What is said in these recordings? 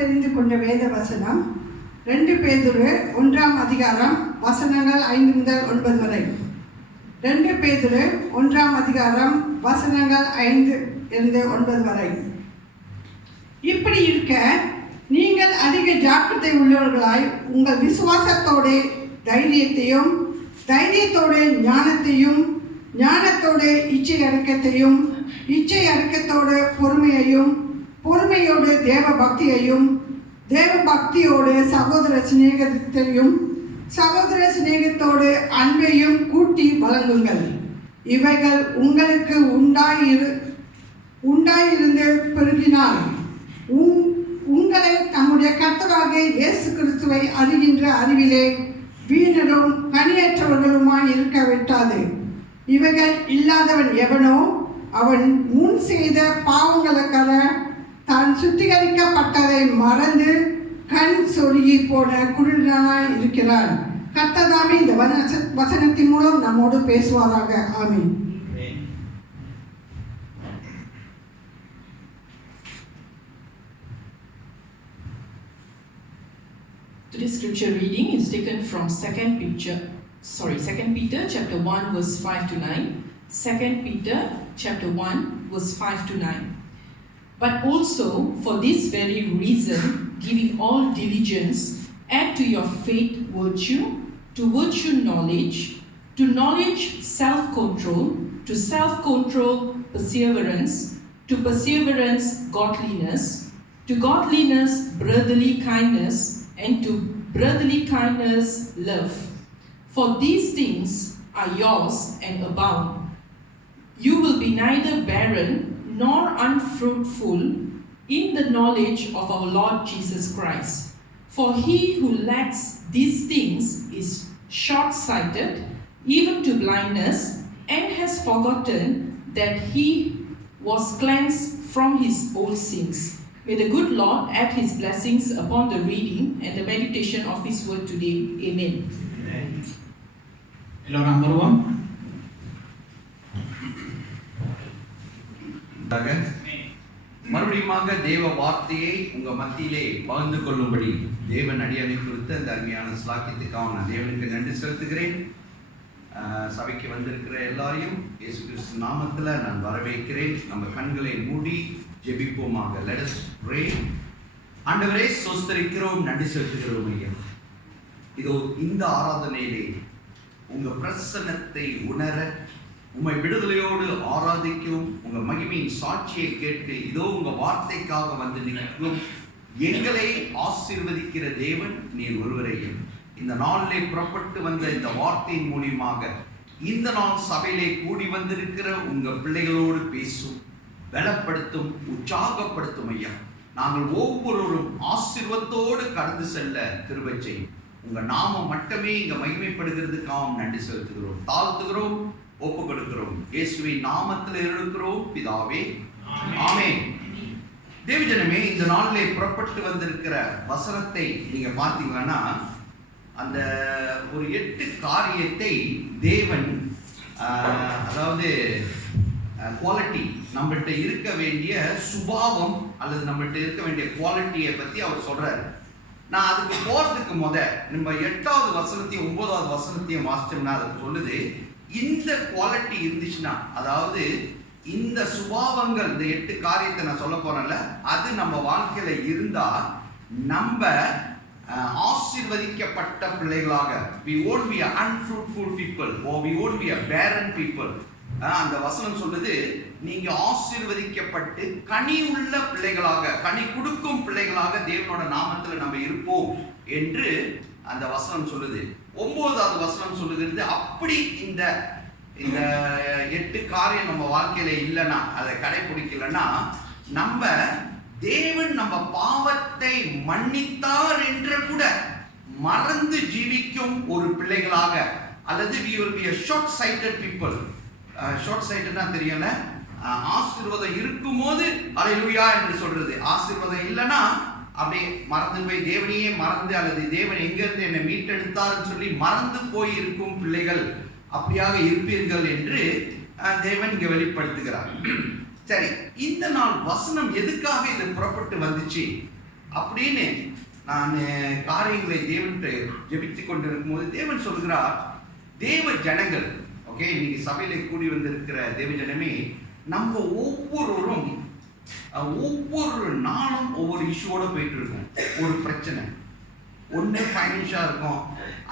தெரிந்து கொண்ட வேத வசனம் 2 பேதுரு 1ஆம் அதிகாரம் வசனங்கள் 5 முதல் 9 வரை. 2 பேதுரு 1ஆம் அதிகாரம் வசனங்கள் 5 இருந்து 9 வரை. இப்படி இருக்க நீங்கள் அதிக ஜாக்கிரதை உள்ளவர்களாய் உங்கள் விசுவாசத்தோடு தைரியத்தையும், தைரியத்தோடு ஞானத்தையும், ஞானத்தோடு இச்சை அடக்கத்தையும், இச்சை அடக்கத்தோடு பொறுமையையும், பொறுமையோடு தேவ பக்தியையும், தேவ பக்தியோடு சகோதர சிநேகத்தையும், சகோதர சிநேகத்தோடு அன்பையும் கூட்டி வழங்குங்கள். இவைகள் உங்களுக்கு உண்டாயிருந்து பெருகினால் உங்களை நம்முடைய கர்த்தராகிய இயேசு கிறிஸ்துவை அறிகின்ற அறிவிலே வீணரும் கனியற்றவர்களுமாய் இருக்க விட்டாது. இவைகள் இல்லாதவன் எவனோ அவன் முன் செய்த பாவங்களுக்காக தான் சுத்திகரிக்கப்பட்டதை மறந்து கண் சொருகி போன குருடனாய் இருக்கிறான். கர்த்தர் இந்த வசனத்தின் மூலம் நம்மோடு பேசுவாராக. ஆமென். Today's scripture reading is taken from 2 Peter chapter 1 verse 5 to 9. 2 Peter chapter 1 verse 5 to 9. But also for this very reason, giving all diligence, add to your faith virtue, to virtue knowledge, to knowledge self-control, to self-control perseverance, to perseverance godliness, to godliness brotherly kindness, and to brotherly kindness love. For these things are yours and abound. You will be neither barren nor unfruitful in the knowledge of our Lord Jesus Christ. For he who lacks these things is short-sighted, even to blindness, and has forgotten that he was cleansed from his old sins. May the good Lord add his blessings upon the reading and the meditation of his word today. Amen. எல்லோரும் வருவோம். மறுபடியுமாக தேவ வார்த்தையை உங்க மத்தியிலே பகிர்ந்து கொள்ளும்படி தேவன் அடியானை குறித்த இந்த அருமையான ஸ்லாக்கியத்துக்காக நான் தேவனுக்கு நன்றி செலுத்துகிறேன். சபைக்கு வந்திருக்கிற எல்லாரையும் இயேசு கிறிஸ்து நாமத்தில் நான் வரவேற்கிறேன். நம்ம கண்களை மூடி ஜெபிப்போமாக. Let us pray. ஆண்டவரே, ஸ்தோத்திரிக்கிறோம், நன்றி செலுத்துகிறோம் ஐயா. இதோ இந்த ஆராதனையிலே உங்க பிரசன்னத்தை உணர, உம்மை விடுதலையோடு ஆராதிக்கும், உங்க மகிமையின் சாட்சியை கேட்டு இதோ உங்க வார்த்தைக்காக வந்து நிற்கும் எங்களை ஆசீர்வதிக்கிற தேவன் நீர் ஒருவரையும். இந்த நாளிலே புறப்பட்டு வந்த இந்த வார்த்தையின் மூலியமாக இந்த நாள் சபையிலே கூடி வந்திருக்கிற உங்க பிள்ளைகளோடு பேசும், பலப்படுத்தும், உற்சாகப்படுத்தும் ஐயா. நாங்கள் ஒவ்வொருவரும் ஆசீர்வாதத்தோடு கடந்து செல்ல கிருபை செய்யும். உங்க நாமம் மட்டுமே இங்க மகிமைப்படுகிறதுக்காக நன்றி செலுத்துகிறோம், தாழ்த்துகிறோம், ஒப்பு கொடுக்கிறோம். இயேசுவின் நாமத்தில் இருக்கிறோம் பிதாவே, ஆமென். தேவஜனமே, இந்த நாளிலே புறப்பட்டு வந்திருக்கிற வசனத்தை நீங்க பார்த்தீங்கன்னா அந்த ஒரு 8 காரியத்தை தேவன், அதாவது குவாலிட்டி, நம்மள்கிட்ட இருக்க வேண்டிய சுபாவம் அல்லது நம்மள்கிட்ட இருக்க வேண்டிய குவாலிட்டியை பற்றி அவர் சொல்றாரு. நான் அதுக்கு போறதுக்கு நம்ம 8வது வசனத்தையும் 9வது வசனத்தையும் வாசிச்சோம்னா அதுக்கு சொல்லுது, இந்த குவாலிட்டி இருந்துச்சுன்னா, அதாவது இந்த சுபாவங்கள், இந்த 8 காரியத்தை நான் சொல்ல போறேன்ல, அது நம்ம வாழ்க்கையில இருந்தா நம்ம ஆசீர்வதிக்கப்பட்ட பிள்ளைகளாக, we won't be a unfruitful people or we won't be a barren people. அந்த வசனம் சொல்லுது, நீங்க ஆசீர்வதிக்கப்பட்டு கனி உள்ள பிள்ளைகளாக, கனி கொடுக்கும் பிள்ளைகளாக தேவனோட நாமத்தில் நம்ம இருப்போம் என்று அந்த வசனம் சொல்லுது. 9வது வசனம் சொல்லுகிறது, அப்படி இந்த 8 காரியம் நம்ம வாழ்க்கையில இல்லைன்னா, அதை கடைபிடிக்கலன்னா, நம்ம தேவன் நம்ம பாவத்தை மன்னித்தார் என்று கூட மறந்து ஜீவிக்கும் ஒரு பிள்ளைகளாக, அல்லது we will be a short-sighted people. ஷார்ட்-சைட்டட்னா தெரியல, ஆசீர்வாதம் இருக்கும்போது அல்லேலூயா என்று சொல்றது, ஆசீர்வாதம் இல்லைன்னா அப்படியே மறந்து போய் தேவனையே மறந்து, அல்லது தேவன் எங்கிருந்து என்னை மீட்டெடுத்தார்னு சொல்லி மறந்து போய் இருக்கும் பிள்ளைகள் அப்படியாக இருப்பீர்கள் என்று தேவன் இங்க வெளிப்படுத்துகிறார். சரி, இந்த நாள் வசனம் எதுக்காக இது புறப்பட்டு வந்துச்சு? அப்படின்னு நான் காரியங்களை தேவன்ட்டு ஜெபித்து கொண்டிருக்கும் போது தேவன் சொல்கிறார், தேவ ஜனங்கள், ஓகே, இன்னைக்கு சபையில கூடி வந்திருக்கிற தேவ ஜனமே, நம்ம ஒவ்வொருவரும் ஒவ்வொரு நாளும் ஒவ்வொரு இஷ்யூவோட போயிட்டு இருக்கோம். ஒரு பிரச்சனை, ஒன்று ஃபைனான்ஷியலாக இருக்கும்,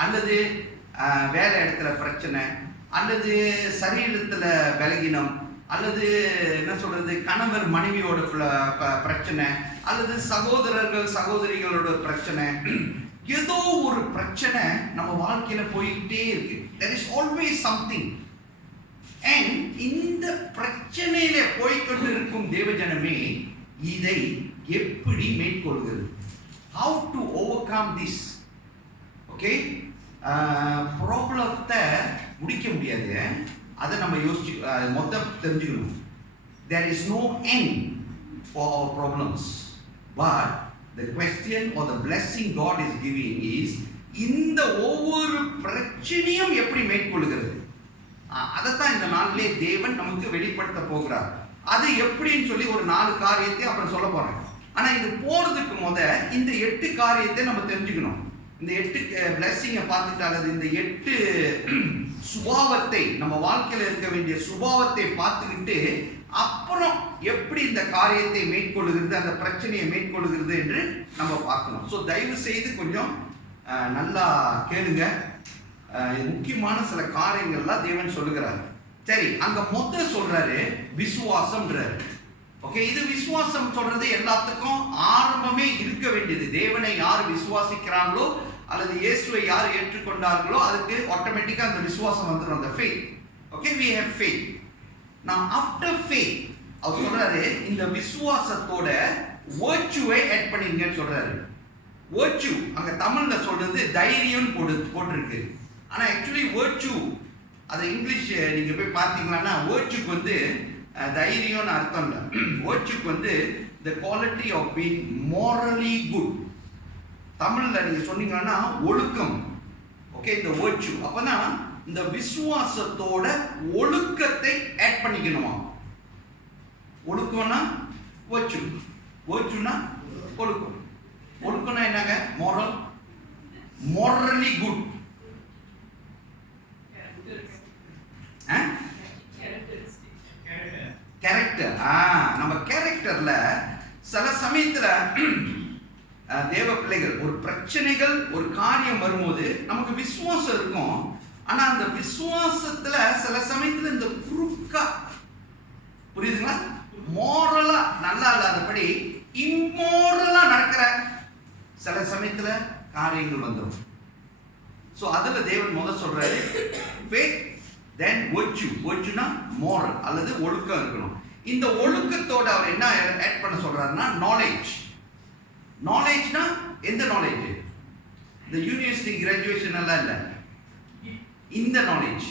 அல்லது வேலை இடத்துல பிரச்சனை, அல்லது சரீரத்தில் பலகீனம், அல்லது என்ன சொல்றது, கணவர் மனைவியோட பிரச்சனை, அல்லது சகோதரர்கள் சகோதரிகளோட பிரச்சனை. ஏதோ ஒரு பிரச்சனை நம்ம வாழ்க்கையில போயிட்டே இருக்கு. there is always something. and இந்த பிரச்சனையில போய்கொண்டு இருக்கும் தேவஜனமே, இதை எப்படி மேற்கொள்கிறது? how to overcome this? Okay, ப்ராப்ளத்தை முடிக்க முடியாது, அதை நம்ம யோசிச்சு மொத்தம் தெரிஞ்சுக்கணும். there is no end for our problems, but the question or the blessing God is giving is, இந்த ஒவ்வொரு பிரச்சனையும் எப்படி மேற்கொள்கிறது, அதைத்தான் இந்த நாளிலே தேவன் நமக்கு வெளிப்படுத்த போகிறார். அது எப்படின்னு சொல்லி ஒரு 4 காரியத்தை அப்புறம் சொல்ல போறேன். ஆனா இது போறதுக்கு இந்த 8 காரியத்தை நம்ம தெரிஞ்சுக்கணும். இந்த 8 பிளெஸிங்கை பார்த்துட்டு, அல்லது இந்த 8 சுபாவத்தை, நம்ம வாழ்க்கையில் இருக்க வேண்டிய சுபாவத்தை பார்த்துக்கிட்டு அப்புறம் எப்படி இந்த காரியத்தை மேற்கொள்ளுகிறது, அந்த பிரச்சனையை மேற்கொள்ளுகிறது என்று நம்ம பார்க்கணும். ஸோ தயவு செய்து கொஞ்சம் நல்லா கேளுங்க. முக்கியமான சில காரியங்கள்லாம் தேவன் சொல்லுகிறார். சரி, அங்க சொல்றாரு விசுவாசம்ன்றாரு. ஓகே, இது விசுவாசம் சொல்றது எல்லாத்துக்கும் ஆரம்பமே இருக்க வேண்டியது. தேவனை யார் விசுவாசிக்கிறாங்களோ அல்லது இயேசுவை யார் ஏற்றுக்கொண்டார்களோ அதுக்கு ஆட்டோமேட்டிக்கா அந்த விசுவாசம் வந்துடும், அந்த faith. Okay, we have faith. now after faith அவர் சொல்றாரு, இந்த விசுவாசத்தோட virtue-ஐ ஆட் பண்ணிங்கன்னு சொல்றாரு. virtue அங்க தமிழ்ல சொல்றது தைரியம் போட்டிருக்கு. ஆனா ஆக்சுவலி virtue, அது இங்கிலீஷ் நீங்க போய் பார்த்தீங்கன்னா virtue தைரியம்னு அர்த்தம் இல்லை. virtue the quality of being morally good. தமிழ்ல நீங்க சொன்னீங்கன்னா ஒழுக்கம். ஓகே, இந்த virtue அப்பனா இந்த விசுவாசத்தோட ஒழுக்கத்தை ஆட் பண்ணிக்கணுமா. ஒழுக்கம்னா virtue, virtueனா ஒழுக்கம். ஒழுக்கம்னா என்னங்க? moral, morally good. கேரக்டர். நம்ம கேரக்டர்ல சில சமயத்துல தேவ பிள்ளைகள், ஒரு பிரச்சனைகள் ஒரு காரியம் வரும்போது நமக்கு விசுவாசம் இருக்கும். ஆனா அந்த விசுவாசத்துல சில சமயத்துல இந்த குறுக்கா, புரியுதுங்களா, மோரலா நல்லா இல்லாதபடி இம்மோரலா நடக்கிற சில சமயத்துல காரியங்கள் வந்துடும். சோ அதுல தேவன் சொல்றாரு faith, then virtue. virtueனா moral அல்லது ஒழுக்கம் இருக்கணும். இந்த ஒழுக்கத்தோட அவர் என்ன ஆட் பண்ண சொல்றாருன்னா knowledge. knowledgeனா எந்த knowledge? இந்த யூனிவர்சிட்டி கிராஜுவேஷன் எல்லாம் இல்ல, இந்த knowledge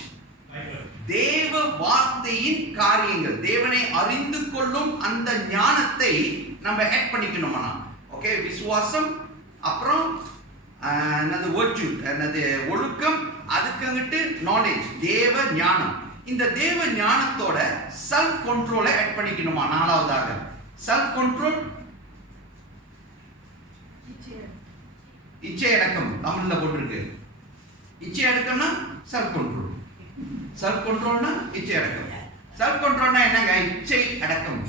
தேவ வார்த்தையின் காரியங்கள், தேவனை அறிந்து கொள்ளும் அந்த ஞானத்தை நம்ம ஆட் பண்ணிக்கணுமா. ஓகே, விசுவாசம், அப்புறம் என்னது virtue, என்னது ஒழுக்கம், அதுக்கு knowledge, தேவ ஞானம். இந்த தேவ ஞானத்தோட செல்ஃப் கண்ட்ரோலை ஆட் பண்ணிக்கணுமா. 4வதாக செல்ஃப் கண்ட்ரோல், இச்சை அடக்கம் தமிழ்ல போட்டிருக்கு. இச்சை அடக்கம்னா செல்ஃப் கண்ட்ரோல். செல்ஃப் கண்ட்ரோல்னா இச்சை அடக்கம். செல்ஃப் கண்ட்ரோல்னா என்னங்க? இச்சை அடக்கம்.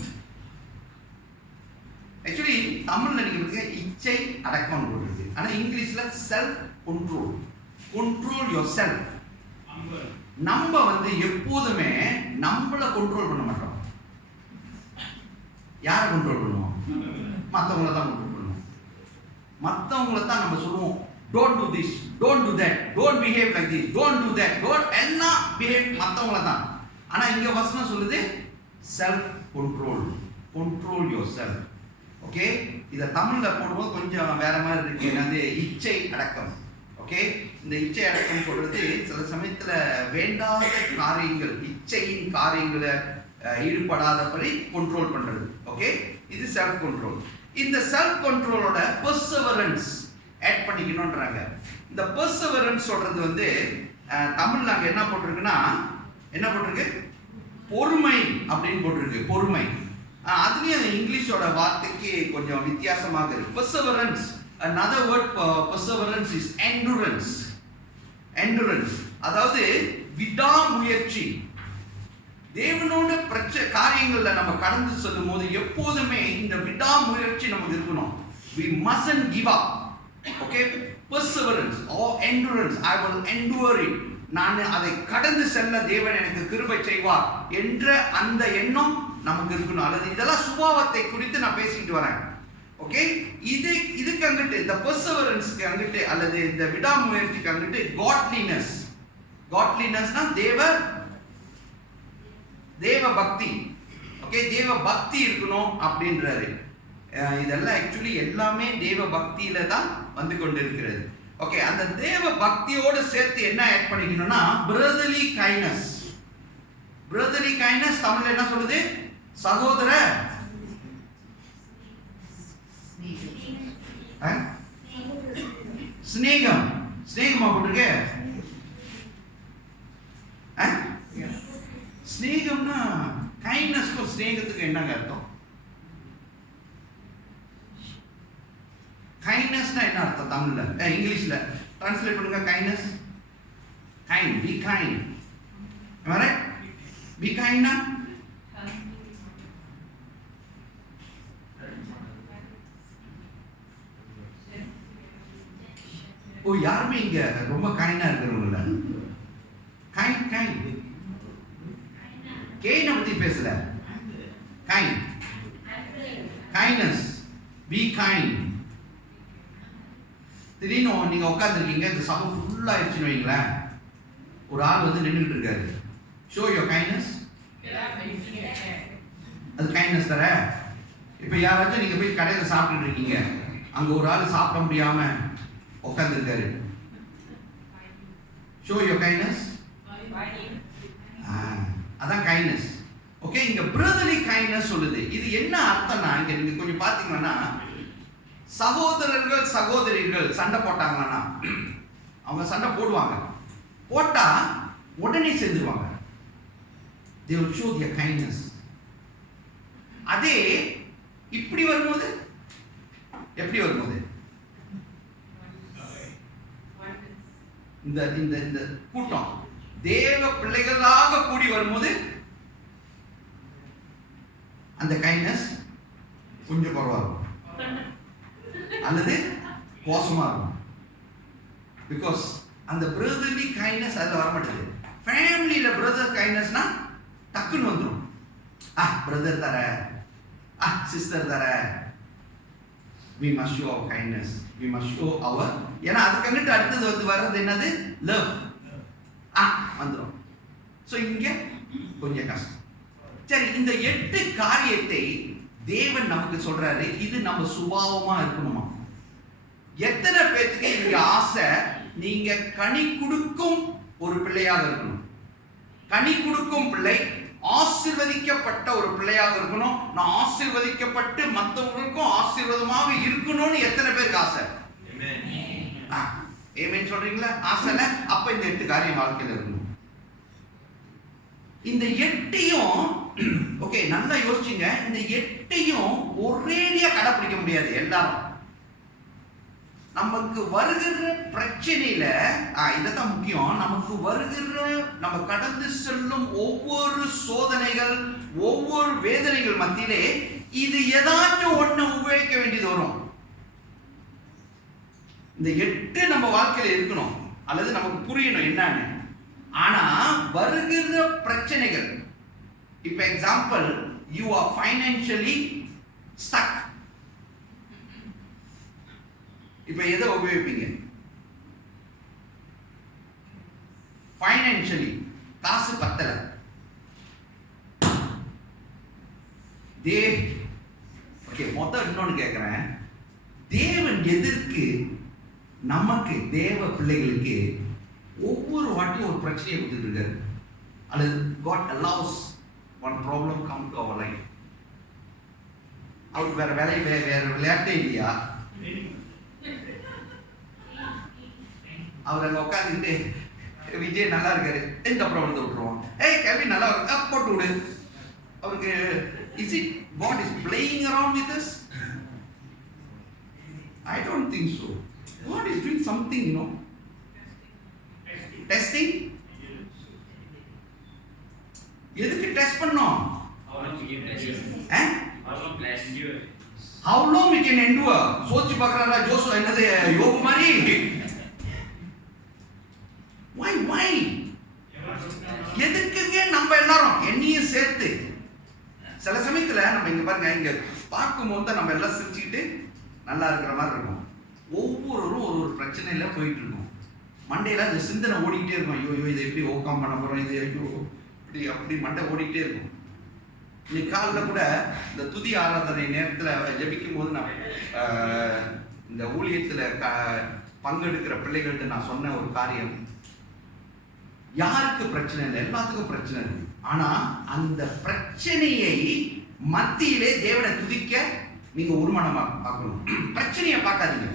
ஆக்சுவலி தமிழ்ல நீங்க பாத்தீங்க இச்சை அடக்கம் போட்டிருக்கு, ஆனா இங்கிலீஷ்ல self control. Control your self. நம்ம எப்போதுமே நம்மள கண்ட்ரோல் பண்ண மாட்டோம். யாரை கண்ட்ரோல் பண்ணுவோம்? மற்றவங்கள தான் கண்ட்ரோல் பண்ணுவோம். மற்றவங்கள தான் நம்ம சொல்லுவோம், don't to this, don't to that, don't behave like this, don't to that, don't, எல்லாம் பிஹேவ் மற்றவங்கள தான். ஆனா இங்க வசனம் சொல்லுது self control, control your self. Okay, இதை தமிழ்ல போடும்போது கொஞ்சம் வேற மாதிரி இருக்கு. என்னது? இச்சை அடக்கம். ஓகே, இந்த இச்சை அடக்கம் சொல்றது சில சமயத்துல வேண்டாத காரியங்கள், இச்சையின் காரியங்களை ஈடுபடாதபடி கண்ட்ரோல் பண்றது. ஓகே, இது செல்ஃப் கண்ட்ரோல். இந்த செல்ஃப் கண்ட்ரோலோட பெர்சவரன்ஸ் ஆட் பண்ணிக்கணும்ன்றாங்க. இந்த பெர்சவரன்ஸ் சொல்றது தமிழ்ல அங்க என்ன போட்டிருக்குன்னா, என்ன போட்டிருக்கு? பொறுமை அப்படின்னு போட்டிருக்கு. பொறுமை. அதுலயும் இங்கிலீஷோட வார்த்தைக்கு கொஞ்சம் வித்தியாசமாக இருக்கு. perseverance, another word for perseverance is endurance. endurance அதாவது விடாமுயற்சி. தேவனோட காரியங்கள்ல நம்ம கடந்து செல்லும் போது எப்போதுமே இந்த விடாமுயற்சி நமக்கு இருக்கணும். we mustn't give up. okay, perseverance or endurance, I will endure it. நான் அதை கடந்து செல்ல தேவன் எனக்கு கிருபை செய்வார் என்ற அந்த எண்ணம் நமக்கு இருக்கணும். அல்லது இதெல்லாம் சுபாவத்தை குறித்து நான் பேசிட்டு வரேன். ஓகே, இதுக்கு அங்கிட்டு இந்த perseveranceக்கு அங்கிட்டு அல்லது இந்த விடாமுயற்சிக்கு அங்கிட்டு godliness. godlinessனா தேவ பக்தி. ஓகே, தேவ பக்தி இருக்கணும் அப்படின்றாரு. இதெல்லாம் ஆக்சுவலி எல்லாமே தேவ பக்தியில தான் வந்து கொண்டிருக்கிறது. ஓகே, அந்த தேவ பக்தியோடு சேர்த்து என்ன add பண்ணிக்கணும்னா brotherly kindness. brotherly kindness தமிழ்ல என்ன சொல்லுது? சகோதர ஸ்நேகம். ஸ்நேகமா போட்டுருக்க? ஸ்நேகம்னா கைண்ட்னஸ்க்கும் ஸ்நேகத்துக்கு என்னங்க அர்த்தம்? கைண்ட்னஸ்னா என்ன அர்த்தம் தமிழ்ல? இங்கிலீஷ்ல ட்ரான்ஸ்லேட் பண்ணுங்க. Kindness, kind, be kind. am I right? Be கைண்ட்னா ஓ, யாருமே இங்க ரொம்ப கைண்டா இருக்கிறவங்கள கைண்ட் கைண்ட் கேன பத்தி பேசல. Kind, kindness, be kind. திடீர்னு நீங்க உட்காந்துருக்கீங்க, இந்த சபை ஃபுல்லா ஆயிடுச்சுன்னு வைங்களேன். ஒரு ஆள் வந்து நின்றுட்டு இருக்காரு. Show your kindness. அது கைண்ட்னஸ் தர. இப்ப யாராச்சும் நீங்க போய் கடையில் சாப்பிட்டு இருக்கீங்க, அங்க ஒரு ஆள் சாப்பிட முடியாம உட்காந்துருக்காரு. Show your kindness. அதான் கைண்ட்னஸ். ஓகே, இங்க brotherly kindness சொல்லுது. இது என்ன அர்த்தம்னா, இங்க நீங்க கொஞ்சம் பாத்தீங்கன்னா, சகோதரர்கள் சகோதரிகள் சண்டை போட்டாங்கன்னா அவங்க சண்டை போடுவாங்க. போட்டா உடனே சேர்ந்துருவாங்க. they will show their kindness. அதே இப்படி வரும்போது எப்படி வரும்போது இந்த இந்த இந்த கூட்டம் தேவ பிள்ளைகளாக கூடி வரும்போது அந்த கைண்ட்னஸ் கொஞ்சம் குறைவா இருக்கும் அல்லது மோசமா இருக்கும். பிகாஸ் அந்த பிரதர்லி கைண்ட்னஸ் அதுல வர மாட்டேங்குது. ஃபேமிலியில பிரதர் கைண்ட்னஸ்னா டக்குன்னு வந்துடும். பிரதர் தர, சிஸ்டர் தர, we must show our kindness, we must show our, ஏன்னா அதுக்கு அடுத்தது வந்து வர்றது என்னது? லவ். வந்துடும். ஸோ இங்க கொஞ்சம் கஷ்டம். சரி, இந்த 8 காரியத்தை தேவன் நமக்கு சொல்றாரு. இது நம்ம சுபாவமா இருக்கணுமா? எத்தனை பேருக்கு இங்க ஆசை நீங்க கனி கொடுக்கும் ஒரு பிள்ளையாக இருக்கணும்? கனி கொடுக்கும் பிள்ளை, ஆசீர்வதிக்கப்பட்ட ஒரு பிள்ளையாக இருக்கணும். நான் ஆசீர்வதிக்கப்பட்டு மற்றவங்களுக்கும் ஆசீர்வாதமாக இருக்கணும்னு எத்தனை பேருக்கு ஆசை? ஆமென் சொல்றீங்களா? ஆசைல அப்ப இந்த 8 காரியம் வாழ்க்கையில இருக்கணும். இந்த 8ஐயும் ஓகே நல்லா யோசிச்சுங்க. இந்த 8ஐயும் ஒரேடியா கடைபிடிக்க முடியாது எல்லாரும். நமக்கு வருகிற பிரச்சனையில இததான் முக்கியம். நமக்கு வருகிற நம்ம கடந்து செல்லும் ஒவ்வொரு சோதனைகள், ஒவ்வொரு வேதனைகள் மத்தியிலே இது ஏதாச்சும் ஒண்ணு உபயோகிக்க வேண்டியது வரும். இந்த 8 நம்ம வாழ்க்கையில இருக்கணும் அல்லது நமக்கு புரியணும் என்னன்னு. ஆனா வருகிற பிரச்சனைகள், இப்ப example, you are financially stuck. இப்ப எதை உபயோகிப்பீங்க? ஃபைனான்சியலி காசு பத்தல. ஓகே, மொத்தம் இன்னொன்னு கேட்கிறேன். தேவன் எதற்கு நமக்கு தேவ பிள்ளைகளுக்கு ஒவ்வொரு வாட்டியும் ஒரு பிரச்சனையை கொடுத்துட்டு இருக்காரு? அல்லது God allows one problem come to our life. அவருக்கு வேற விளையாட்டே இல்லையா? அவர் அங்க உட்காந்துக்கிட்டு விஜய் நல்லா இருக்காரு, இந்த ப்ராப்ளத்தை விட்டுருவோம். கல்வி நல்லா இருக்கு, போட்டு விடு. அவருக்கு Is it God is playing around with us? I don't think so. God is doing something, Testing? எதுக்கு டெஸ்ட் பண்ணோம்? How long we can endure? சோச்சு பார்க்கறாரா Josh என்னது யோபு மாதிரி? Why? எதுக்குங்க நம்ம எல்லாரும் என்னையும் சேர்த்து சில சமயத்துல நம்ம இங்க பாருங்க, இங்க பார்க்கும்போது நம்ம எல்லாம் சிரிச்சுக்கிட்டு நல்லா இருக்கிற மாதிரி இருக்கும். ஒவ்வொருவரும் ஒரு பிரச்சனையில போயிட்டு இருக்கோம். மண்டையில அந்த சிந்தனை ஓடிக்கிட்டே இருக்கும். ஐயோ இதை எப்படி ஓவர்கம் பண்ண போறோம், இது ஐயோ இப்படி அப்படி மண்டை ஓடிக்கிட்டே இருக்கும். இன்னைக்கு காலையில் கூட இந்த துதி ஆராதனை நேரத்தில் ஜெபிக்கும் போது நான் இந்த ஊழியத்தில் பங்கெடுக்கிற பிள்ளைகள்கிட்ட நான் சொன்ன ஒரு காரியம், யாருக்கு பிரச்சனை இல்லை, எல்லாத்துக்கும் பிரச்சனை இருக்கு. ஆனா அந்த பிரச்சனையை மத்தியிலே தேவனை துதிக்க நீங்க ஒருமனமா பார்க்கணும். பிரச்சனையை பார்க்காதீங்க.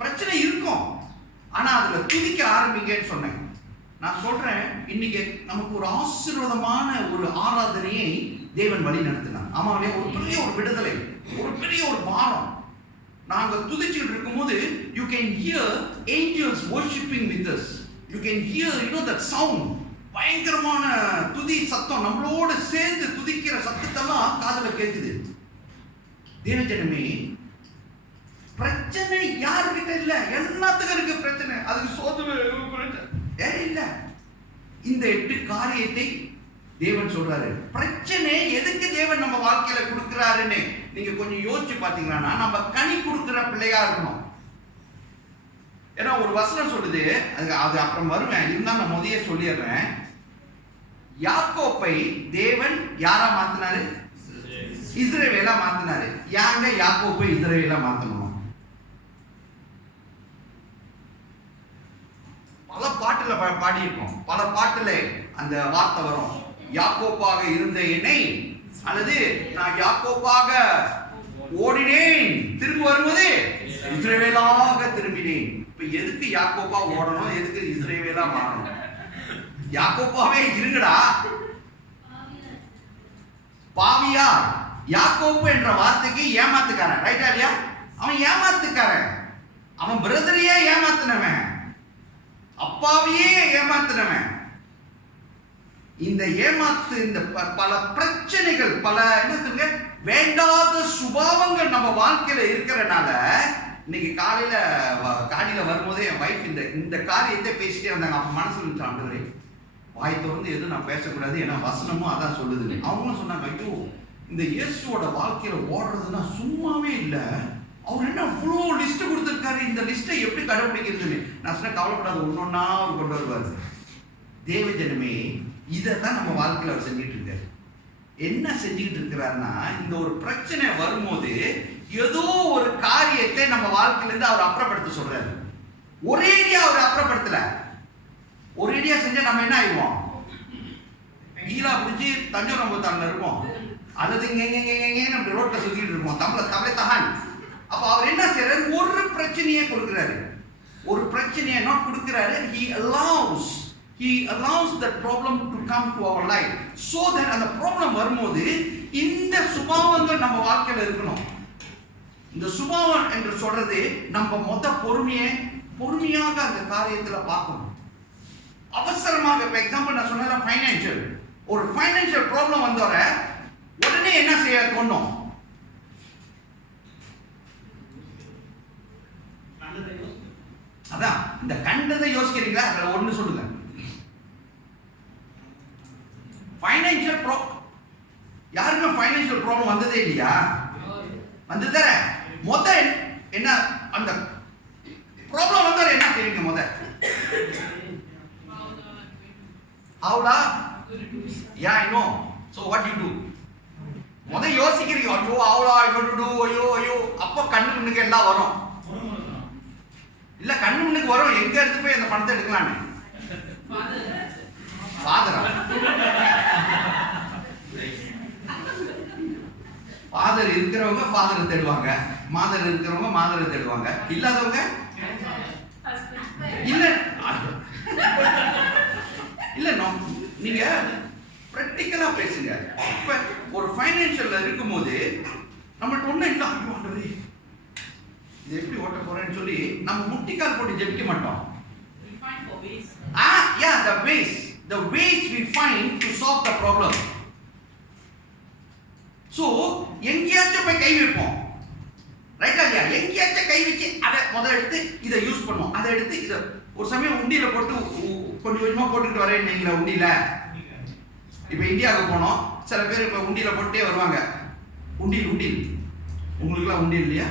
பிரச்சனை இருக்கும், ஆனா அதுல துதிக்க ஆரம்பிங்கன்னு சொன்னேன். நான் சொல்றேன், இன்னைக்கு நமக்கு ஒரு ஆசீர்வாதமான ஒரு ஆராதனையை தேவன் வழி நடத்தினார். ஆமாவே, ஒரு பெரிய ஒரு விடுதலை, ஒரு பெரிய ஒரு பாரம். நாங்க துதிச்சுட்டு இருக்கும்போது you can hear angels worshiping with us. You can hear, that sound. பயங்கரமான துதி சத்தம் நம்மளோட சேர்ந்து துதிக்கிற சத்தத்தெல்லாம் காதுல கேட்குது. தேவஜனமே, பிரச்சனை யாருக்கிட்ட இல்ல, எல்லாத்துக்கும் இருக்கு பிரச்சனை. அதுக்கு சோதனை இல்ல. இந்த 8 காரியத்தை தேவன் சொல்றாரு. பிரச்சனை எதுக்கு தேவன் நம்ம வாழ்க்கையில கொடுக்கிறாருன்னு நீங்க கொஞ்சம் யோசிச்சு பாத்தீங்கன்னா, நம்ம கனி கொடுக்கிற பிள்ளையா இருக்கணும். ஏன்னா ஒரு வசனம் சொல்லுது, அது அப்புறம் வருவேன், இருந்தாலும் நான் முதல்ல சொல்லிடுறேன். யாக்கோப்பை தேவன் யாரா மாத்தினாரு? இஸ்ரவேலா மாத்தினாரு. யாங்க யாக்கோப்பை இஸ்ரவேலா மாத்தணும்? பல பாட்டுல பாடி இருக்கோம். பல பாட்டுல அந்த வார்த்தை வரும், யாக்கோப்பாக இருந்த என்னை, அல்லது நான் யாக்கோப்பாக ஓடினேன், திரும்ப வரும்போது இஸ்ரவேலாக திரும்பினேன். இப்ப எதுக்கு யாக்கோப்பா ஓடணும், எதுக்கு இஸ்ரவேலா மாறணும்? யாக்கோப்பாவே இருங்கடா. பாவியா, யாக்கோப்பு என்ற வார்த்தைக்கு ஏமாத்துக்காரன், ரைட்டா இல்லையா? அவன் ஏமாத்துக்காரன், அவன் பிரதரையே ஏமாத்தினவன், அப்பாவையே ஏமாத்தினவன். இந்த ஏமாத்து, இந்த பல பிரச்சனைகள், பல என்ன சொல்லுங்க, வேண்டாத சுபாவங்கள் நம்ம வாழ்க்கையில இருக்கிறனால, இன்னைக்கு காலையில வரும்போதே என் வைஃப் இந்த காரியத்தை பேசிட்டே வந்தாங்க. அவங்க மனசுல இருந்துச்சு, ஆண்டவரே வாய் திறந்து எதுவும் நான் பேசக்கூடாது, ஏன்னா வசனமும் அதான் சொல்லுது. அவங்களும் சொன்னாங்க, ஐயோ இந்த இயேசுவோட வாழ்க்கையில ஓடுறதுன்னா சும்மாவே இல்லை, அவர் என்ன அவ்வளோ லிஸ்ட் கொடுத்துருக்காரு, இந்த லிஸ்ட்டை எப்படி கடைபிடிக்கிறதுன்னு. நான் சொன்ன கவலைப்படாத, ஒன்னொன்னா அவர் கொண்டு வருவார். தேவஜனமே, இதை தான் நம்ம வாழ்க்கையில் அவர் செஞ்சுட்டு இருக்காரு. என்ன செஞ்சுக்கிட்டு இருக்கிறாருன்னா, இந்த ஒரு பிரச்சனை வரும்போது ஏதோ ஒரு காரியத்தை நம்ம வாழ்க்கையிலிருந்து அவர் அப்புறப்படுத்த சொல்றாரு. ஒரேடியா அவர் அப்புறப்படுத்தல. ஒரேடியா செஞ்சா நம்ம என்ன ஆயிடுவோம்? ஈலா பிடிச்சி தஞ்சாவூர் இருப்போம், அல்லது இங்க ரோட்ல சுத்திட்டு இருப்போம், தமிழை தகான். அப்ப அவர் என்ன செய்யறாரு? ஒரு பிரச்சனையை கொடுக்கிறாரு. ஒரு பிரச்சனையை not கொடுக்கிறாரு. He allows that problem to come to our life, so that அந்த ப்ராப்ளம் வரும்போது இந்த சுபாவங்கள் நம்ம வாழ்க்கையில இருக்கணும். இந்த சுபாவம் என்று சொல்றது நம்ம பொறுமையாக அந்த காரியத்துல பார்க்கணும். அவசரமாக, இப்ப எக்ஸாம்பிள் நான் சொன்னேன், ஃபைனான்சியல், ஒரு ஃபைனான்சியல் ப்ராப்ளம் வந்தோட உடனே என்ன செய்ய தோணும்? அதான் இந்த கண்டதை யோசிக்கிறீங்களா? அதுல ஒண்ணு சொல்லுங்க. ஃபைனான்சியல் யாருமே ஃபைனான்சியல் ப்ராப்ளம் வந்ததே இல்லையா? வந்ததே. என்ன அந்த ப்ராப்ளம் வந்தா என்ன செய்வீங்க? ஹவுடா? Yeah, I know. So what you do? யோசிக்கிறீங்க, ஐயோ ஹவுடா I got to do, ஐயோ அப்ப கண்ணு முன்னுக்கு எல்லாம் வரும். இல்ல கண்ணு முன்னுக்கு வரும், எங்க எடுத்து போய் அந்த பணத்தை எடுக்கலான்னு. ஃபாதரா? ஃபாதர் இருக்கிறவங்க ஃபாதரை தேடுவாங்க, மாதர் இருக்கிறவங்க மாதரை தேடுவாங்க, இல்லாதவங்க இல்ல இல்ல. நீங்க பிராக்டிக்கலா பேசுங்க. இப்ப ஒரு ஃபைனான்சியல்ல இருக்கும்போது நம்மள்ட்ட ஒண்ணும் இல்ல, ஐயோ ஆண்டவரே இது எப்படி ஓட்ட போறேன்னு சொல்லி நம்ம முட்டிக்கால் போட்டு ஜெபிக்க மாட்டோம். The ways we find to solve the problem. So எங்கேயாச்சும் போய் கை வைப்போம், ரைட்டா இல்லையா? எங்கேயாச்சும் கை வச்சு அதை முதல்ல எடுத்து இதை யூஸ் பண்ணுவோம், அதை எடுத்து இதை ஒரு சமயம் உண்டியில போட்டு கொஞ்சம் கொஞ்சமா போட்டுக்கிட்டு வரேன் நீங்களா உண்டியில. இப்ப இந்தியாவுக்கு போனோம், சில பேர் இப்ப உண்டியில போட்டே வருவாங்க. உண்டியல் உங்களுக்கு எல்லாம் உண்டியல் இல்லையா?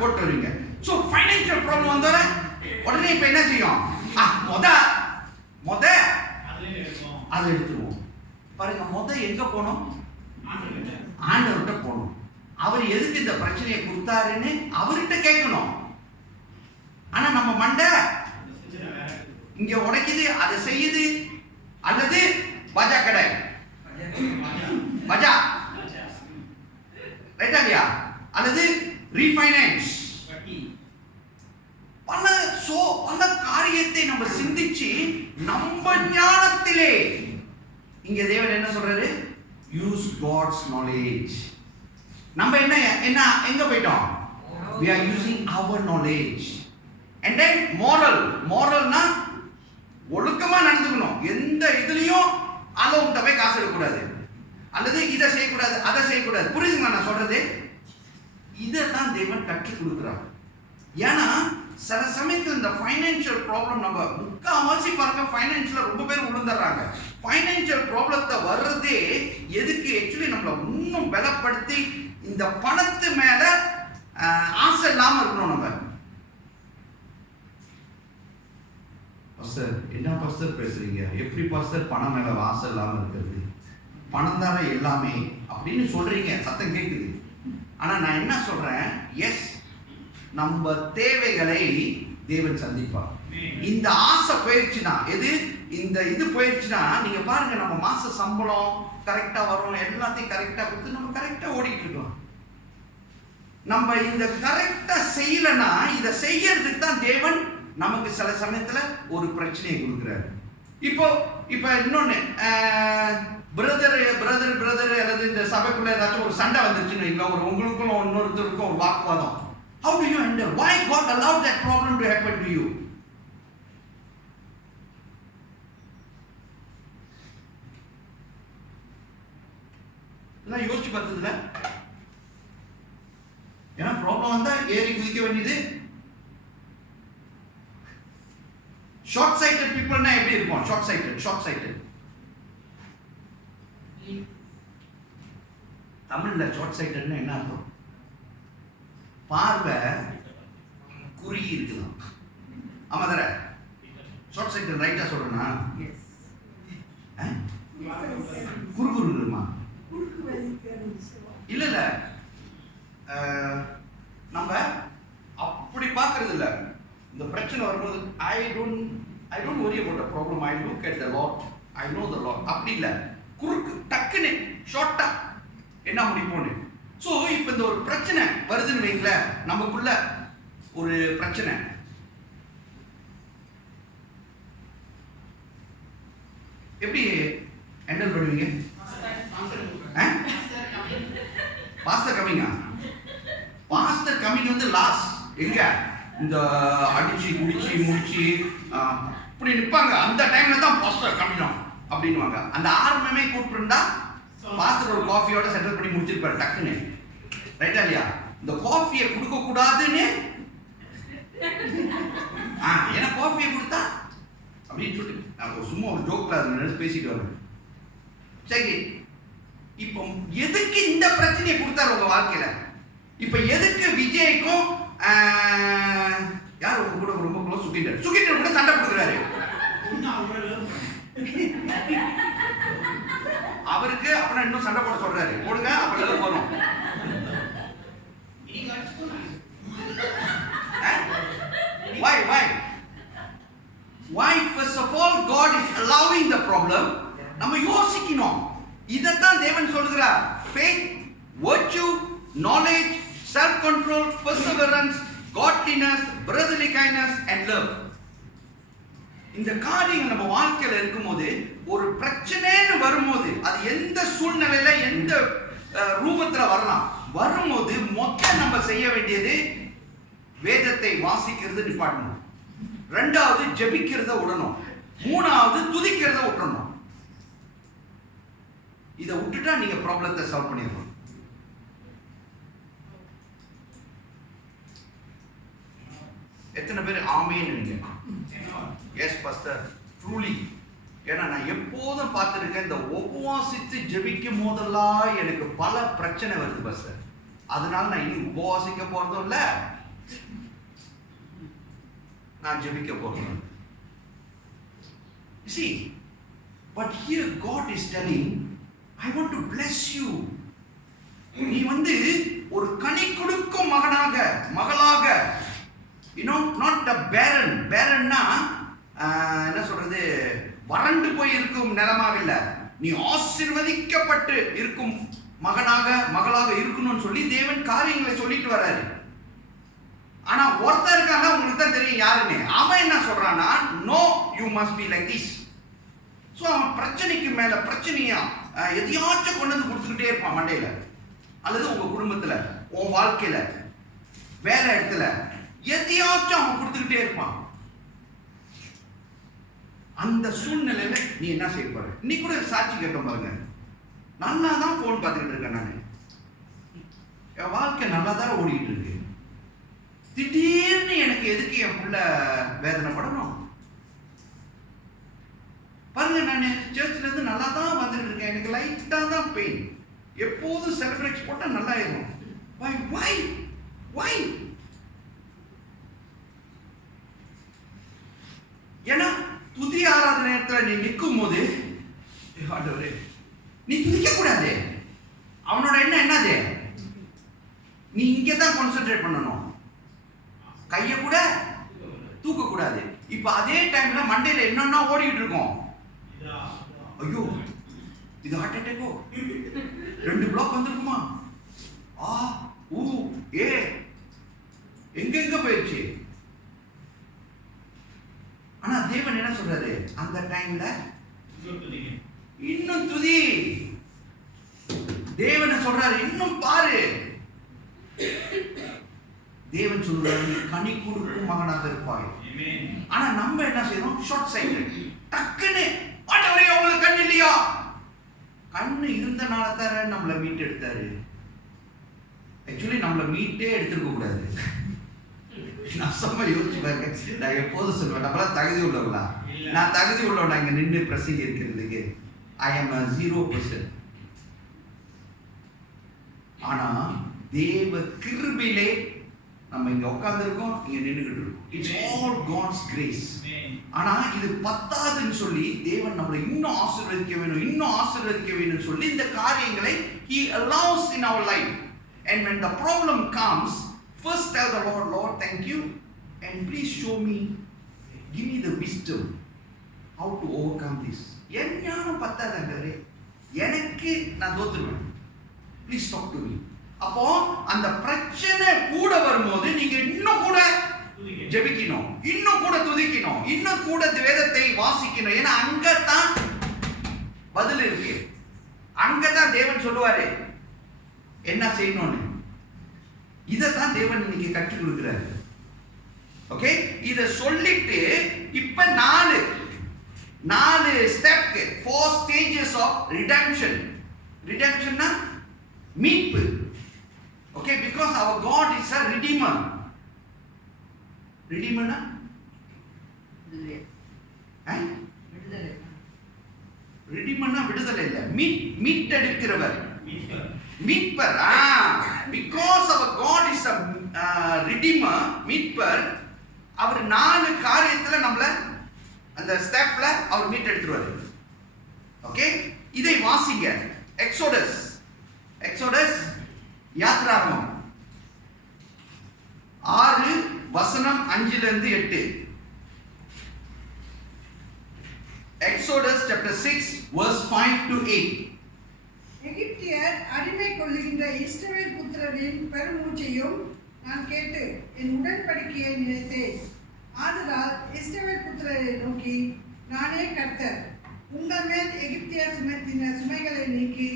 போட்டு வருவீங்க. ஸோ ஃபைனான்சியல் ப்ராப்ளம் வந்தோட உடனே இப்ப என்ன செய்யும்? மொத அதை எடுத்துருவோம். பாருங்க, எங்க போனோம்? ஆண்டவர்கிட்ட போகணும். அவர் எதுக்கு இந்த பிரச்சனையை கொடுத்தாருன்னு அவர்கிட்ட கேட்கணும். ஆனா நம்ம மண்டை இங்க உடைக்குது, அதை செய்யுது, அல்லது பஜா கடை பஜா ரைட்டா இல்லையா, அல்லது ரீஃபைனான்ஸ், பல காரியத்தை நம்ம சிந்திச்சு நம்ம ஞானத்திலே இங்க தேவன் என்ன சொல்றாரு? Use God's knowledge. நம்ம எங்க போயிட்டோம்? we are using our knowledge. and then moralனா ஒழுக்கமா நடந்துக்கணும். எந்த இதுலயும் அளவுட்ட போய் காசு எடுக்கக்கூடாது, அல்லது இதை செய்யக்கூடாது, அதை செய்யக்கூடாது. புரியுதுங்களா நான் சொல்றது? இதைத்தான் தேவன் கற்றுக் கொடுக்குறார். ஏன்னா சில சமயத்தில் இந்த ஃபைனான்சியல் ப்ராப்ளம் நம்ம முக்கால்வாசி பாருங்க, ஃபைனான்சியல் ரொம்ப பேர் விழுந்துடுறாங்க. ஃபைனான்சியல் ப்ராப்ளத்தை வர்றதே எதுக்கு? ஆக்சுவலி நம்மளை இன்னும் பலப்படுத்தி இந்த பணத்து மேல ஆசை இல்லாம இருக்கணும். நம்ம பாஸ்டர் என்ன பாஸ்டர் பேசுறீங்க? எப்படி பாஸ்டர் பணம் மேல ஆசை இல்லாம இருக்கிறது? பணம் தானே எல்லாமே அப்படின்னு சொல்றீங்க, சத்தம் கேட்குது. ஆனா நான் என்ன சொல்றேன், எஸ், நம்ம தேவைகளை தேவன் சந்திப்பார். இந்த ஆசை போயிடுச்சுன்னா, இது போயிடுச்சுன்னா நீங்க பாருங்க, நம்ம மாச சம்பளம் கரெக்டா வரும், எல்லாத்தையும் கரெக்டா கொடுத்து நம்ம கரெக்டா ஓடிட்டு இருக்கோம். நம்ம இந்த கரெக்டா செய்யலன்னா, இதை செய்யறதுக்கு தான் தேவன் நமக்கு சில சமயத்துல ஒரு பிரச்சனையை கொடுக்குறாரு. இப்போ இன்னொன்னு, பிரதர் அல்லது இந்த சபைக்குள்ள ஏதாச்சும் ஒரு சண்டை வந்துருச்சுன்னு இல்லை, உங்களுக்கும் இன்னொருத்தருக்கும் ஒரு வாக்குவாதம். How do you handle? Why God allowed that problem to happen to you? இதெல்லாம் யோசிச்சு பார்த்ததுல, ஏன்னா ப்ராப்ளம் வந்தா ஏறி குதிக்க வேண்டியது. ஷார்ட் சைட்டட் பீப்புள்னா எப்படி இருக்கும்? ஷார்ட் சைட்டட் தமிழ்ல ஷார்ட் சைட்டட்னா என்ன அர்த்தம்? பார்வை குறுகி இருக்குதான். ஆமா தர ஷார்ட் சைட்டட் ரைட்டா சொல்றேன்னா? குறுகுறுமா இல்ல நம்ம அப்படி பார்க்கறது இல்ல. இந்த பிரச்சனை வரும்போது I don't worry about the problem, I look at the Lord, I know the Lord. அப்படி இல்ல, குறுக்கு டக்குன்னு ஷார்ட்டா என்ன முடிப்போன்னு. ஸோ இப்போ இந்த ஒரு பிரச்சனை வருதுன்னு வைங்களேன், நமக்குள்ள ஒரு பிரச்சனை, எப்படி ஹேண்டில் பண்ணுவீங்க? பாஸ்டர் கமிங் வந்து லாஸ்ட் எங்க இந்த அடிச்சு குடிச்சு முடிச்சு இப்படி நிற்பாங்க. அந்த டைம்ல தான் பாஸ்டர் கமிங் அப்படின்வாங்க. அந்த ஆரம்பமே கூப்பிட்டுருந்தா பாஸ்டர் ஒரு காஃபியோட செட்டில் பண்ணி முடிச்சிருப்பாரு டக்குன்னு, ரைட்டா இல்லையா? இந்த காஃபியை கொடுக்க கூடாதுன்னு, ஏன்னா காஃபியை கொடுத்தா அப்படின்னு சொல்லிட்டு சும்மா ஒரு ஜோக்ல பேசிட்டு வரேன். சரி, இப்போ எதுக்கு இந்த பிரச்சனையை கொடுத்தாரு உங்க வாழ்க்கையில? இப்ப எதுக்கு விஜய்க்கும் யார் உங்க கூட ரொம்ப க்ளோஸ் சுகிட்டர் கூட சண்டை கொடுக்குறாரு? அவருக்கு அப்படின்னா இன்னும் சண்டை போட சொல்றாரு, போடுங்க அப்படிதான் போறோம். Why first of all God is allowing the problem? நம்ம யோசிக்கணும். இதைத்தான் தேவன் சொல்கிறார். Faith, virtue, knowledge, self-control, perseverance, godliness, brotherly kindness and love. இந்த காரியங்கள் நம்ம வாழ்க்கையில இருக்கும்போது, ஒரு பிரச்சனைன்னு வரும்போது, அது எந்த சூழ்நிலையில எந்த ரூபத்துல வரலாம், வரும்போது மொத்தம் நம்ம செய்ய வேண்டியது வேதத்தை வாசிக்கிறது நிப்பாட்டணும், ரெண்டாவது ஜெபிக்கிறத விடணும், மூணாவது துதிக்கிறத விட்டுறணும். இதை விட்டுட்டா நீங்க ப்ராப்ளத்தை சால்வ் பண்ணிடணும். எத்தனை பேர் ஆமேன்னு? S pastor, truly. ஏன்னா நான் எப்போதும் பார்த்துருக்கேன், இந்த உபவாசித்து ஜெபிக்கும் போதெல்லாம் எனக்கு பல பிரச்சனை வருது பாஸ்டர். அதனால நான் இனி உபவாசிக்க போறதும் இல்லை, நான் ஜெபிக்க போறதும். See, but here God is telling, I want to bless you. நீ ஒரு கனி கொடுக்கும் மகனாக, மகளாக, you know, not a barren. barrenனா என்ன சொல்றது, வறண்டு போய் இருக்கும் நிலமாக இல்ல, நீ ஆசீர்வதிக்கப்பட்டு இருக்கும் மகனாக, மகளாக இருக்கணும்னு சொல்லி தேவன் காரியங்களை சொல்லிட்டு வர்றாரு. ஆனா ஒருத்தர் இருக்காங்க, உங்களுக்கு தான் தெரியும் யாருன்னு. அவன் என்ன சொல்றான்னா, no you must be like this. So அவன் பிரச்சனைக்கு மேல பிரச்சனையா எதையாச்சும் கொண்டு வந்து கொடுத்துக்கிட்டே இருப்பான் மண்டையில, அல்லது உங்க குடும்பத்துல, உன் வாழ்க்கையில, வேலை இடத்துல எதையாச்சும் அவன் கொடுத்துக்கிட்டே இருப்பான். அந்த சூழ்நிலையில நீ என்ன செய்ய போற? இன்னைக்கு கூட சாட்சி கேட்க பாருங்க, நல்லா தான் போன் பார்த்துக்கிட்டு இருக்கேன் நான், என் வாழ்க்கை நல்லா தான் ஓடிட்டு இருக்கு, திடீர்னு எனக்கு எதுக்கு என் புள்ள வேதனைப்படணும்? பாருங்க, நான் சர்ச்ல இருந்து நல்லா தான் வந்துட்டு இருக்கேன், எனக்கு லைட்டா தான் பெயின், எப்போதும் செலிப்ரேட் போட்டா நல்லா இருக்கும். Why? ஏன்னா துதி ஆராதனை நேரத்தில் நீ நிற்கும் போது, ஆண்டவரே நீ துதிக்க கூடாது. அவனோட எண்ணம் என்னது? நீ இங்கே தான் கான்சென்ட்ரேட் பண்ணணும், கையை கூட தூக்க கூடாது. இப்ப அதே டைம்ல மண்டையில என்னன்னா ஓடிட்டு இருக்கோம், ஐயோ இது ஹார்ட் அட்டாக்கோ, 2 பிளாக் வந்திருக்குமா, எங்க போயிடுச்சு. ஆனா தேவன் என்ன சொல்றாரு அந்த டைம்ல? இன்னும் துதி. தேவன் சொல்றாரு இன்னும் பாரு. தேவன் சொல்றாரு கனி கொடுக்கும் மகனாக இருப்பாய். ஆனா நம்ம என்ன செய்யறோம்? Short sight. டக்குன்னு ஆண்டவரே உங்களுக்கு கண் இல்லையா? கண்ணு இருந்தனால தான் நம்மளை மீட் எடுத்தாரு. ஆக்சுவலி நம்மளை மீட்டே எடுத்துருக்க கூடாது. நான் சும்மா யோசிச்சு பாருங்க. நான் எப்போதும் சொல்லுவேன், நம்மளாம் தகுதி உள்ளவங்களா? நான் தகுதி உள்ளவனா இங்க நின்று பிரசங்க இருக்கிறதுக்கு? I am 0%. ஆனா தேவ கிருபையிலே நம்ம இங்க உட்கார்ந்து இருக்கோம், இங்க நின்றுகிட்டு இருக்கோம். It's all God's grace. ஆனா இது பத்தாதுன்னு சொல்லி தேவன் நம்மளை இன்னும் ஆசீர்வதிக்க வேணும், இன்னும் ஆசீர்வதிக்க வேணும்னு சொல்லி இந்த காரியங்களை he allows in our life. And when the problem comes, first tell the Lord, Lord, thank you, and please show me, give me the wisdom how to overcome this. என் ஞானம் பத்தாதே, எனக்கு நான் தோத்துருவேன், please talk to me. அப்போ அந்த பிரச்சனை கூட வரும்போது நீங்க இன்னும் கூட ஜெபிக்கணும், இன்னும் கூட துதிக்கணும், இன்னும் கூட வேதத்தை வாசிக்கணும். ஏன்னா அங்கதான் பதில் இருக்கு, அங்கதான் தேவன் சொல்லுவாரு என்ன செய்யணும்னு. இதைத்தான் தேவன் இன்னைக்கு கற்றுக் கொடுக்கிறாரு. ஓகே, இத சொல்லிட்டு இப்ப 4 ஸ்டெப், 4 ஸ்டேஜஸ் ஆஃப் ரிடெம்ப்ஷன். ரிடெம்ப்ஷன்னா மீட்பு. Okay, because our God is a redeemer. Redeemer na? Redeemer na vidudalai illa. மீட்டெடுக்கிறவர். மீட்பர். Because our God is a redeemer, மீட்பர், அவர் 4 காரியத்துல நம்மள அந்த ஸ்டெப்ல அவர் மீட்டெடுத்துருவாரு. ஓகே, இதை வாசிங்க. எக்ஸோடஸ் யாத்ராகமம் 6 வசனம் 5 இருந்து 8. Exodus chapter 6 verse 5 to 8. எகிப்தியர் அடிமை கொள்ளுகின்ற இஸ்ரவேல் புத்திரரின் பெருமூச்சையும் நான் கேட்டு என் உடன்படிக்கையை நினைத்தேன். ஆதலால் இஸ்ரவேல் புத்திரரை நோக்கி, நானே கர்த்தர். உங்கள் மேல் எகிப்தியர் சுமத்தின சுமைகளை நீக்கி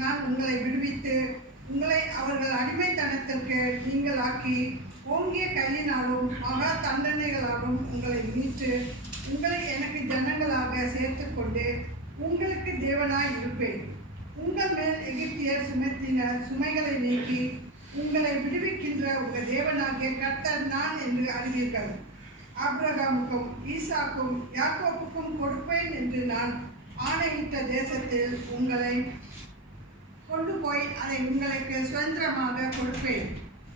நான் உங்களை விடுவித்து உங்களை அவர்கள் அடிமைத்தனத்திற்கு நீங்களாக்கி ஓங்கிய கையினாலும் மகா தண்டனைகளாலும் உங்களை மீட்டு உங்களை எனக்கு ஜனங்களாக சேர்த்துக்கொண்டு உங்களுக்கு தேவனாய் இருப்பேன். உங்கள் மேல் எகிப்தியர் சுமத்தின சுமைகளை நீக்கி உங்களை விடுவிக்கின்ற உங்கள் தேவனாகிய கர்த்தர் நான் என்று அறிவீர்கள். ஆபிரகாமுக்கும் ஈசாக்கும் யாக்கோப்புக்கும் கொடுப்பேன் என்று நான் ஆணையிட்ட தேசத்தில் உங்களை கொண்டு போய் அதை உங்களுக்கு சுதந்திரமாக கொடுப்பேன்.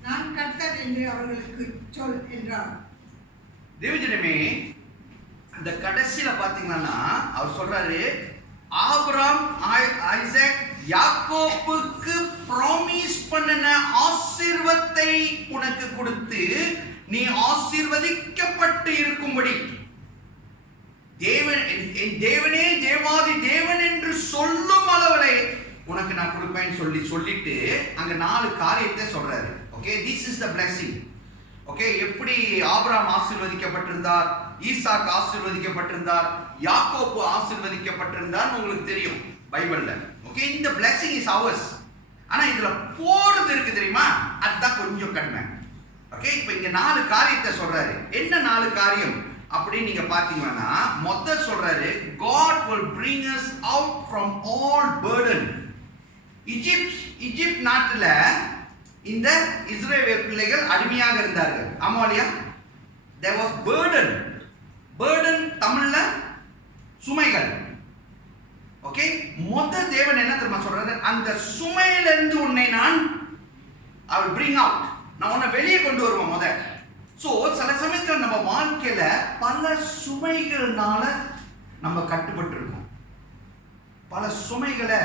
நான் கர்த்தர் என்று அவர்களுக்கு சொல் என்றார். தேவஜனமே, இந்த கடைசியில பாத்தீங்கன்னா அவர் சொல்றாரு, ஆபிரகாம், ஐசக், யாக்கோப்புக்கு ப்ராமிஸ் பண்ணின ஆசீர்வாதத்தை உனக்கு கொடுத்து நீ ஆசீர்வதிக்கப்பட்டு இருக்கும்படி தேவனே தேவாதி தேவன் என்று சொல்லும் அளவிலே உனக்கு நான் கொடுப்பேன்னு சொல்லிட்டு அங்க 4 காரியத்தை சொல்றாரு. Okay, this is the blessing. Okay, எப்படி ஆபிரகாம் ஆசீர்வதிக்கப்பட்டிருந்தார், ஈசாக் ஆசீர்வதிக்கப்பட்டிருந்தார், யாக்கோபு ஆசீர்வதிக்கப்பட்டிருந்தார் உங்களுக்கு தெரியும் பைபிள்ல. ஓகே, இந்த பிளெஸிங் இஸ் அவர்ஸ். ஆனா இதுல போறது இருக்கு தெரியுமா, அதுதான் கொஞ்சம் கடுமை. ஓகே, இப்போ இங்க 4 காரியத்தை சொல்றாரு. என்ன 4 காரியம் அப்படின்னு நீங்க பாத்தீங்கன்னா, முதல்ல சொல்றாரு, God will bring us out from all burden. Egypt நாட்டுல இந்த இஸ்ரவேல் பிள்ளைகள் அடிமையாக இருந்தார்கள். ஆமா இல்லையா? there was burden தமிழ்ல சுமைகள். ஓகே, முதல் தேவன் என்ன தெரியுமா சொல்றாரு, அந்த சுமையிலிருந்து உன்னை நான் I will bring out, நான் உன்னை வெளியே கொண்டு வருவேன் முதல். ஸோ சில சமயத்தில் நம்ம வாழ்க்கையில பல சுமைகள்னால நம்ம கட்டுப்பட்டு இருக்கோம். பல சுமைகளை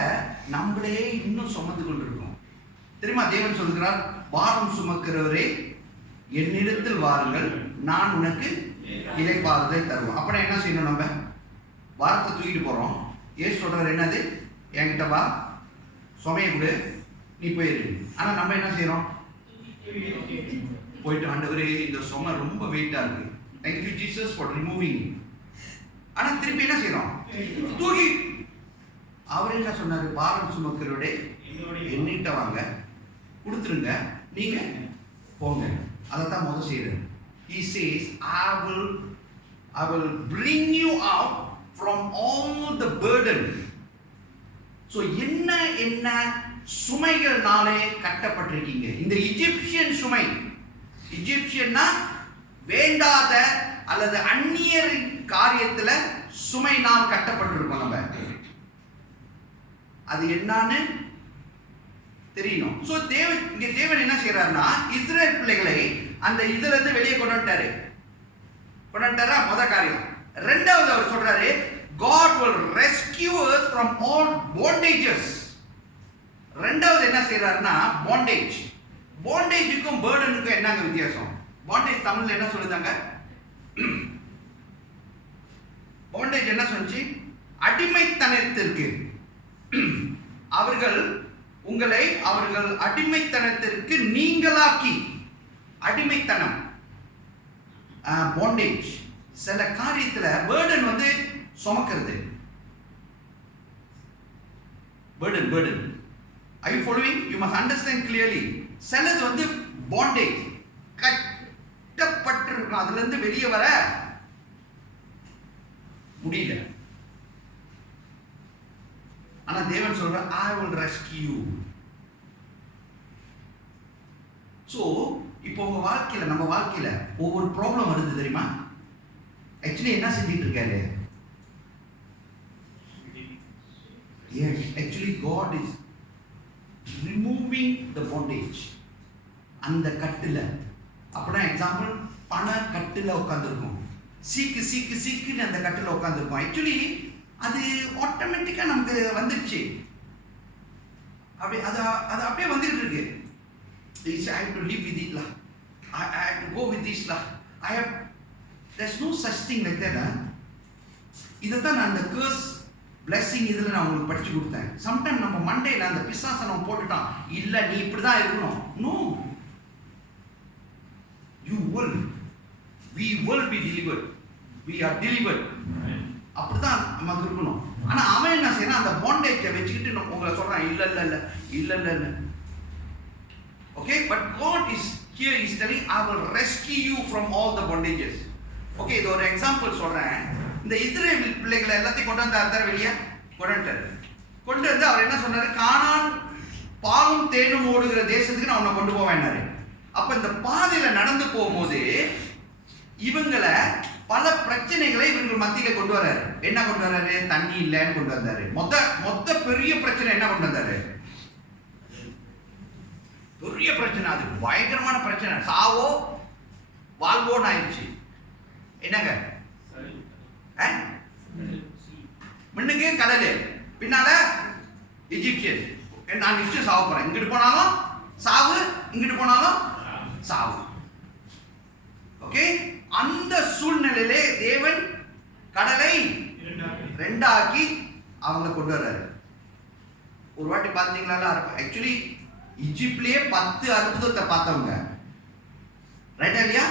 நம்மளே இன்னும் சுமந்து கொண்டிருக்கோம் தெரியுமா. தேவன் சொல்கிறார், பாரம் சுமக்கிறவரே என்னிடத்தில் வாருங்கள், நான் உனக்கு இளைப்பாறுதலை தருவேன். அப்படின்னா என்ன செய்யணும், நம்ம வாரத்தை தூக்கிட்டு போறோம். ஏசு சொல்றாரு என்னது, என்கிட்ட வா, சுமையை கொடு, நீ போயிரு. ஆனா நம்ம என்ன செய்யறோம், போயிட்டு ஆண்டவரே இந்த சுமை ரொம்ப வெயிட்டா இருக்கு, thank you Jesus for removing. ஆனா திருப்பி என்ன செய்யறோம், தூக்கி. அவர் என்ன சொன்னாரு, பாரம் சுமக்கிறோட எண்ணிட்ட வாங்க, கொடுத்துருங்க, நீங்க போங்க. அதைத்தான் முதல் செய்யறாரு. He says, I will bring you out from all the burden. So என்ன சுமைகள்னாலே கட்டப்பட்டிருக்கீங்க. இந்த இஜிப்சியன் சுமை, இஜிப்சியன்னா வேண்டாத அல்லது அந்நியர் காரியத்துல சுமைனால் கட்டப்பட்டிருக்கோம். நம்ம அது என்னன்னு தெரியணும். சோ தேவன் என்ன செய்யறாருன்னா, இஸ்ரேல் பிள்ளைகளை அந்த இதுல இருந்து வெளியே கொண்டு வந்துட்டாரா முதல் காரியம். ரெண்டாவது அவர் சொல்றாரு, God will rescue us from all bondages. ரெண்டாவது என்ன செய்யறாருன்னா, பாண்டேஜுக்கும் பேர்டனுக்கும் என்னங்க வித்தியாசம்? பாண்டேஜ் தமிழ்ல என்ன சொல்லுதாங்க, பாண்டேஜ் என்ன சொல்லுச்சு, அடிமைத்தனத்திற்கு. உங்களை அவர்கள் அடிமைத்தனத்திற்கு நீங்களாக்கி, அடிமைத்தனம் பாண்டேஜ். சில காரியத்துல பேர்டன் வந்து சுமக்கிறது, burden. Are you following? You must understand clearly. சிலது வந்து பாண்டேஜ், கட்டப்பட்டிருக்கும், அதுல இருந்து வெளியே வர முடியல. ஆனா தேவன் சொல்ற, I will rescue you. So இப்போ உங்க வாழ்க்கையில, நம்ம வாழ்க்கையில ஒவ்வொரு ப்ராப்ளம் வருது தெரியுமா. ஆக்சுவலி என்ன செஞ்சிட்டு இருக்காரு, yes, actually God is removing the bondage. அந்த கட்டுல அப்படின்னா எக்ஸாம்பிள், பண கட்டுல உட்கார்ந்துருக்கும், சீக்கு அந்த கட்டுல உட்கார்ந்துருக்கும். ஆக்சுவலி அது ஆட்டோமேட்டிக்கா நமக்கு வந்துருச்சு, அப்படி அது அப்படியே வந்துட்டு இருக்கு. I have to live with it lah, I have to go with this lah, there's no such thing like that. இதைத்தான் நான் அந்த curse blessing இதில் நான் உங்களுக்கு படிச்சு கொடுத்தேன். சம்டைம் நம்ம மண்டையில் அந்த பிசாசை நம்ம போட்டுட்டான், இல்லை நீ இப்படிதான் இருக்கணும். No, you will, we will be delivered. We are delivered. அப்படிதான் நமக்கு இருக்கணும். ஆனா அவன் என்ன செய்யறான், அந்த பாண்டேஜை வச்சுக்கிட்டு உங்களை சொல்றான் இல்ல இல்ல இல்ல இல்ல இல்ல. Okay, but God is here is telling I will rescue you from all the bondages. Okay, இது ஒரு எக்ஸாம்பிள் சொல்றேன். இந்த இஸ்ரேல் பிள்ளைகளை எல்லாத்தையும் கொண்டு வந்தார் வெளியே கொண்டு வந்து அவர் என்ன சொன்னாரு, கானான் பாலும் தேனும் ஓடுகிற தேசத்துக்கு நான் உன்னை கொண்டு போவேன்னாரு. அப்ப இந்த பாதையில நடந்து போகும்போது இவங்களை பல பிரச்சனைகளை இவர்கள் மத்தியில கொண்டு வர்றாரு. என்ன கொண்டு வர்றாரு, தண்ணி இல்லைன்னு கொண்டு வந்தாரு. மொத்த பெரிய பிரச்சனை என்ன கொண்டு வந்தாரு, பெரிய பிரச்சனை, அது பயங்கரமான பிரச்சனை, சாவோ வாழ்வோன்னு ஆயிடுச்சு. என்னங்க, முன்னுக்கு கடல், பின்னால எஜிப்சியன், நான் நிச்சயம் சாவ போறேன், இங்கிட்டு போனாலும் சாவு, இங்கிட்டு போனாலும் சாவு. ஓகே, அந்த சூழ்நிலையிலே தேவன் கடலை ரெண்டாக்கி அவங்களை கொண்டு வர்றாரு. ஒரு வாட்டி பார்த்தீங்களா, ஆக்சுவலி ஈஜிப்ட்லயே 10 அற்புதத்தை பார்த்தவங்க, ரைட்டா இல்லையா?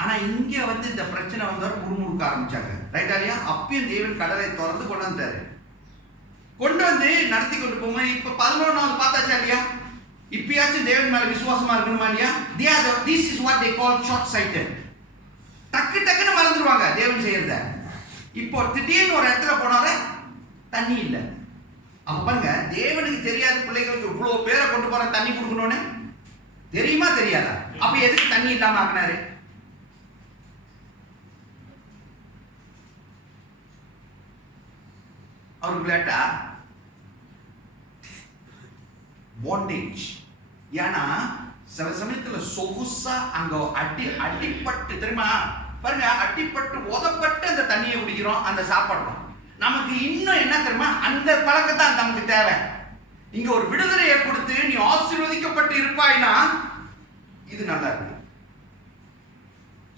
ஆனா இங்க வந்து இந்த பிரச்சனை வந்தவர் முறுமுறுக்க ஆரம்பிச்சாங்க, ரைட்டா இல்லையா? அப்பயும் தேவன் கடலை திறந்து கொண்டு வந்தாரு. கொண்டு வந்து நடத்தி கொண்டு போகும்போது இப்ப 11வது பார்த்தாச்சா இல்லையா? இப்பயாச்சும் தேவன் மேல விசுவாசமா இருக்கணுமா இல்லையா? This is what they call short sighted. டக்கு டக்குன்னு மறந்துடுவாங்க தேவன் செய்யறத. இப்போ திடீர்னு ஒரு இடத்துல போனால தண்ணி இல்லை. அப்ப பாருங்க, தேவனுக்கு தெரியாத பிள்ளைகளுக்கு இவ்வளவு பேரை கொண்டு போற தண்ணி கொடுக்கணும்னு தெரியுமா தெரியாதா? அப்ப எதுக்கு தண்ணி இல்லாம ஆக்கினாரு? அவருக்கு லேட்டா பாண்டேஜ். ஏன்னா சில சமயத்துல சொகுசா அங்க அடிப்பட்டு, தெரியுமா பாருங்க, அடிப்பட்டு உதப்பட்டு அந்த தண்ணியை குடிக்கிறோம், அந்த சாப்பிடுறோம். நமக்கு இன்னும் என்ன தெரியுமா, அந்த பழக்கத்தான் நமக்கு தேவை. இங்க ஒரு விடுதலையை கொடுத்து நீ ஆசீர்வதிக்கப்பட்டு இருப்பாய்னா இது நல்லா இருக்கு.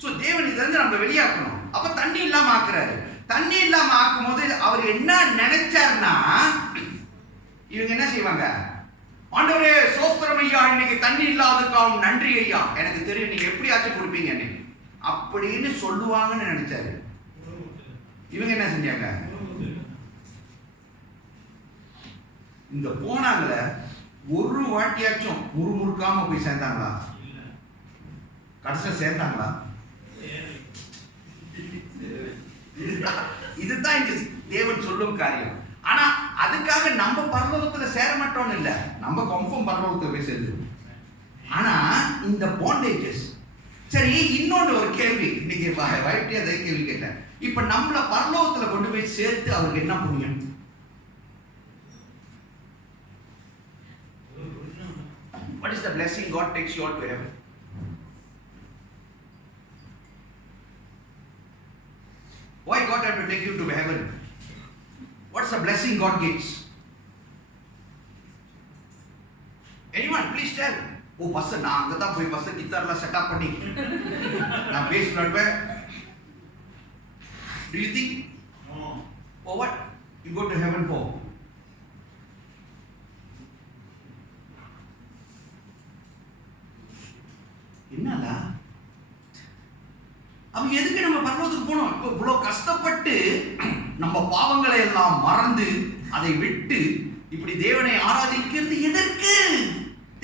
சோ தேவன் இதுல இருந்து நம்ம வெளியாக்கணும். அப்ப தண்ணி இல்லாம ஆக்குறாரு. தண்ணி இல்லாம ஆக்கும் போது அவர் என்ன நினைச்சாருன்னா, இவங்க என்ன செய்வாங்க, ஆண்டவரே சோஸ்திரம் ஐயா, இன்னைக்கு தண்ணி இல்லாததுக்காக நன்றி ஐயா, எனக்கு தெரியும் நீங்க எப்படியாச்சும் கொடுப்பீங்க அப்படின்னு சொல்லுவாங்கன்னு நினைச்சாரு. இவங்க என்ன செஞ்சாங்க, இந்த போனாங்கள ஒரு வாட்டியாச்சும் முறுமுறுக்காம போய் சேர்ந்தாங்களா? கடைசியில் சேர்ந்தாங்களா? இதுதான் இங்க தேவன் சொல்லும் காரியம். ஆனா அதுக்காக நம்ம பரலோகத்துல சேர மாட்டோம்னு இல்ல, நம்ம கன்ஃபார்ம் பரலோகத்துல போய் சேர்ந்துருவோம். ஆனா இந்த பாண்டேஜஸ். சரி, இன்னொன்று ஒரு கேள்வி, இன்னைக்கு வயிற்று அதே கேள்வி கேட்டேன். இப்ப நம்மள பரலோகத்துல கொண்டு போய் சேர்த்து அவருக்கு என்ன புண்ணியம்? What is the blessing God takes you all to heaven? Why God have to take you to heaven? What's the blessing God gives? Anyone, please tell. Oh, pastor, நான் அங்க தான் போய் pastor கிட்டார்லாம் செட்டப் பண்ணி நான் பேஸ் பண்ணுவேன். Do you think? No. For what? You go to heaven for? என்னடா? அப்ப எதுக்கு நம்ம பரலோகத்துக்கு போனோம்? இப்போ இவ்வளவு கஷ்டப்பட்டு நம்ம பாவங்களை எல்லாம் மறந்து அதை விட்டு இப்படி தேவனை ஆராதிக்கிறது எதற்கு?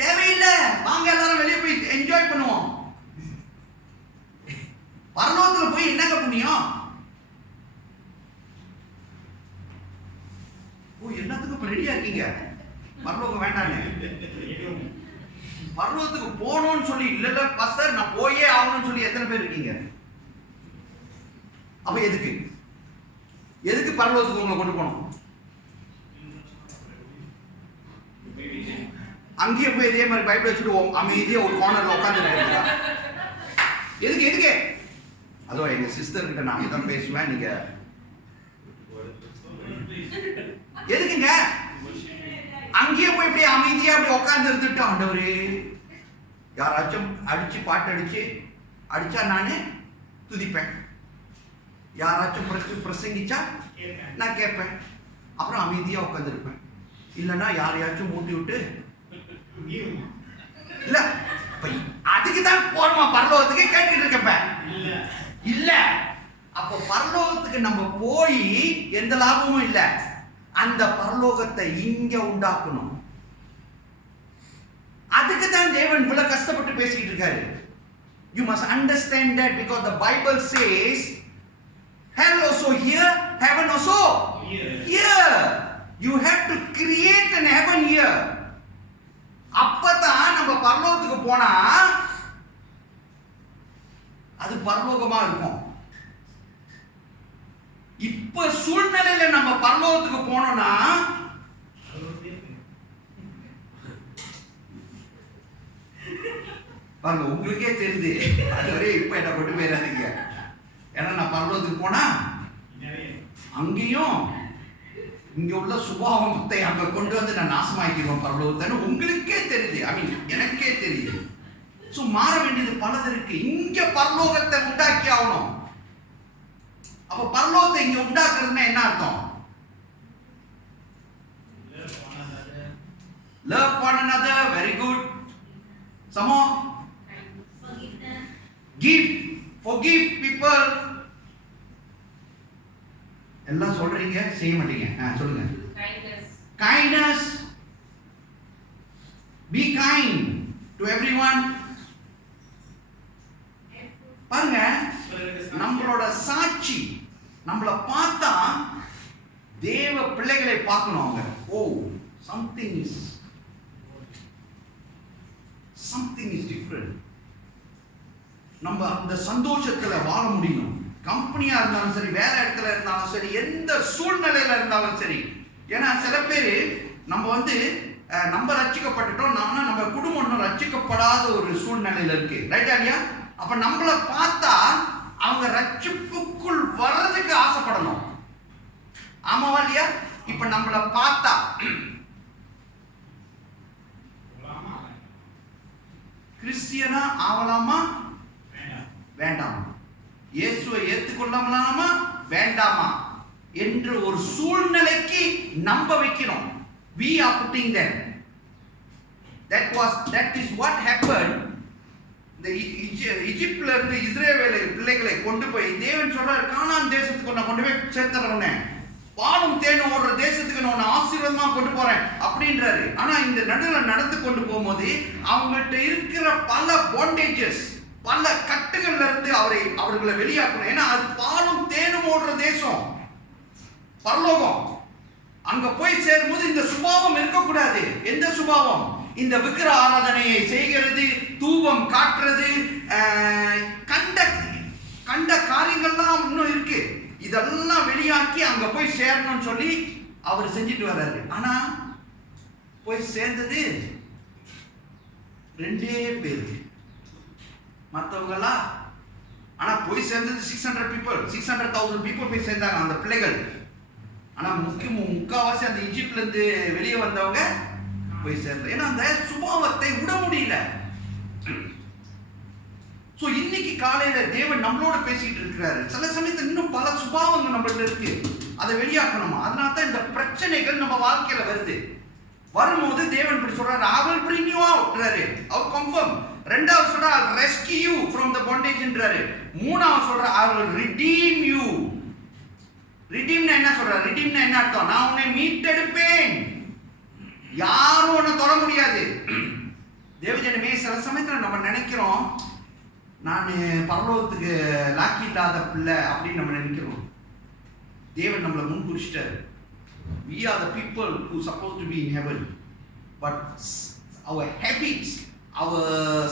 தேவையில்லை. வாங்க எல்லாரும் வெளியே போய் என்ஜாய் பண்ணுவோம். பரலோகத்துல போய் என்னங்க புண்ணியம்? ஓ, எல்லாத்துக்கும் ரெடியா இருக்கீங்க, பரலோகம் வேண்டான்னு. பரலோகத்துக்கு போகணும்னு சொல்லி இல்ல பாஸ்டர் நான் போயே ஆகணும்னு சொல்லி எத்தனை பேர் இருக்கீங்க? அப்ப எதுக்கு பரலோகத்துக்கு உங்களை கொண்டு போனோம்? அங்கேயே போய் இதே மாதிரி பைபிள் வச்சுட்டு அமைதியா ஒரு கார்னர்ல உட்காந்துருக்கீங்களா? எதுக்கு? அதோ எங்க சிஸ்டர் கிட்ட நான் தான் பேசுவேன், நீங்க எதுக்குங்க அங்கேயே போய் இப்படி அமைதியா அப்படி உட்கார்ந்து இருந்துட்டு, ஆண்டவரே யாராச்சும் அடிச்சு பாட்டு அடிச்சா நானே துதிப்பேன், யாராச்சும் பிரசங்கிச்சா நான் கேட்பேன், அப்புறம் அமைதியா உட்காந்துருப்பேன். இல்லைன்னா யாரையாச்சும் மூட்டி விட்டு இல்ல அதுக்கு தான் போறோமா பரலோகத்துக்கு கேட்டுக்கிட்டு இருக்கப்ப. அப்போ பரலோகத்துக்கு நம்ம போய் எந்த லாபமும் இல்லை. அந்த பரலோகத்தை இங்க உண்டாக்கணும். அதுக்கு தான் தேவன் இவ்வளவு கஷ்டப்பட்டு பேசிட்டு இருக்காரு. You must understand that because the Bible says hell also here, heaven also here. You have to create an heaven here. அப்பதான் நம்ம பரலோகத்துக்கு போனா அது பரலோகமா இருக்கும். இப்ப சூழ்நிலையில நம்ம பரலோகத்துக்கு போனோம்னா பாருங்க, உங்களுக்கே தெரியுது. அதுவரை இப்ப என்ன கொண்டு போயிடாதீங்க. ஏன்னா நான் பரலோகத்துக்கு போனா அங்கேயும் இங்க உள்ள சுபாவத்தை அங்க கொண்டு வந்து நான் நாசமாக்கிடுவோம் பரலோகத்தை. உங்களுக்கே தெரியுது. ஐ மீன் எனக்கே தெரியுது. சோ மாற வேண்டியது பலது இருக்கு. இங்க பரலோகத்தை உண்டாக்கி ஆகணும். அப்ப பரலோகத்தை இங்க உண்டாக்குறதுன்னா என்ன அர்த்தம்? Love one another, very good. Some more. Forgive people. எல்லாம் சொல்றீங்க, செய்ய மாட்டீங்க. சொல்லுங்க. Kindness. Be kind to everyone. பாருங்க, நம்மளோட சாட்சி நம்மள பார்த்தா தேவ பிள்ளைகளை பார்க்கணும். அவங்க something is different. நம்ம அந்த சந்தோஷத்துல வாழ முடியும். கம்பெனியா இருந்தாலும் சரி, வேற இடத்துல இருந்தாலும் சரி, எந்த சூழ்நிலையில இருந்தாலும் சரி. ஏன்னா சில பேர் நம்ம நம்ம ரட்சிக்கப்பட்டுட்டோம், நம்ம குடும்பம் இன்னும் ரட்சிக்கப்படாத ஒரு சூழ்நிலையில இருக்கு. ரைட்டா இல்லையா? அப்ப நம்மள பார்த்தா அவங்க ரட்சிப்புக்குள் வர்றதுக்கு ஆசைப்படணும். ஆமாவா இல்லையா? இப்ப நம்மள பார்த்தா கிறிஸ்டியனா ஆகலாமா வேண்டாமா, இயேசுவை ஏற்றுக்கொள்ளலாமா வேண்டாமா என்ற ஒரு சூழ்நிலைக்கு நம்ப வைக்கிறோம். We are putting them. That is what happened. இந்த ஈஜிப்ட்ல இருந்து இஸ்ரவேல் பிள்ளைகளை கொண்டு போய் தேவன் சொல்றாரு, கானான் தேசத்துக்கு நான் கொண்டு போய் சேர்த்துறவனே, பாலும் தேனும் ஓடுற தேசத்துக்கு நான் ஆசீர்வாதமா கொண்டு போறேன் அப்படின்றாரு. ஆனா இந்த நடுவில் நடந்து கொண்டு போகும்போது அவங்கள்ட்ட இருக்கிற பல பாண்டேஜஸ், பல கட்டுகள்ல இருந்து அவர்களை வெளியாக்கணும். ஏன்னா அது பாலும் தேனும் ஓடுற தேசம், பரலோகம். அங்க போய் சேரும்போது இந்த சுபாவம் இருக்கக்கூடாது. எந்த சுபாவம்? இந்த விக்கிர ஆராதனையை செய்கிறது, தூபம் காட்டுறது, கண்ட காரியங்கள்லாம் இன்னும் இருக்கு. இதெல்லாம் வெளியாக்கி அங்க போய் சேரணும்னு சொல்லி அவர் செஞ்சுட்டு வர்றாரு. ஆனா போய் சேர்ந்தது 2 பேர், மற்றவங்களா. ஆனா போய் சேர்ந்தது 600,000 people போய் சேர்ந்தாங்க அந்த பிள்ளைகள். ஆனா முக்காவாசி அந்த ஈஜிப்ட்ல இருந்து வெளியே வந்தவங்க போய் சேர்ந்த. ஏன்னா அந்த சுபாவத்தை விட முடியல. சோ இன்னைக்கு காலையில தேவன் நம்மளோட பேசிட்டு இருக்கிறாரு. சில சமயத்துல இன்னும் பல சுபாவங்கள் நம்மள்ட்ட இருக்கு, அதை வெளியாக்கணுமா. அதனால தான் இந்த பிரச்சனைகள் நம்ம வாழ்க்கையில வரும்போது தேவன் இப்படி சொல்றாரு, I will bring you outன்றாரு. அவர் கன்ஃபார்ம். ரெண்டாவது சொல்றாரு, I'll rescue you from the bondageன்றாரு. மூணாவது சொல்றாரு, I will redeem you. redeemனா என்ன சொல்றாரு? redeemனா என்ன அர்த்தம்? நான் உன்னை மீட்டெடுப்பேன், யாரும் உன்னை தொட முடியாது. தேவஜனமே, சில சமயத்துல நம்ம நினைக்கிறோம் நான் பரலோகத்துக்கு லாக்கி இல்லாத பிள்ளை அப்படின்னு நம்ம நினைக்கிறோம். தேவன் நம்மளை முன்குறிச்சிட்டாரு. We are the people who are supposed to be in heaven, but our habits,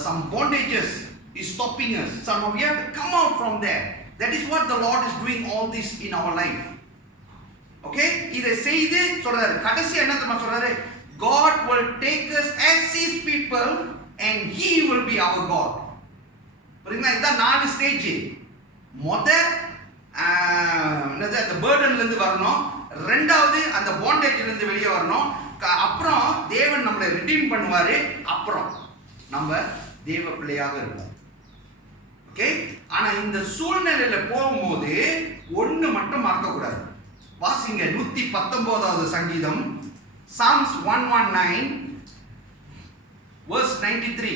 some bondages is stopping us. So now we have to come out from there. That is what the Lord is doing all this in our life. Okay, இதை செய்து சொல்றாரு. கடைசி என்ன தெரியுமா சொல்றாரு? God will take us as his people and he will be our God. புரியுங்களா? இதான் 4 stage. அந்த பர்டன்ல இருந்து வரணும், ரெண்டாவது அந்த பாண்டேஜ்ல இருந்து வெளியே வரணும், அப்புறம் தேவன் நம்மளை ரிடீம் பண்ணுவாரு, அப்புறம் நம்ம தேவ பிள்ளையாக இருப்போம். ஓகே? ஆனா இந்த சூழ்நிலையில போகும்போது ஒண்ணு மட்டும் மறக்க கூடாது. வாசிங்க 119வது சங்கீதம், Psalms 119 verse 93.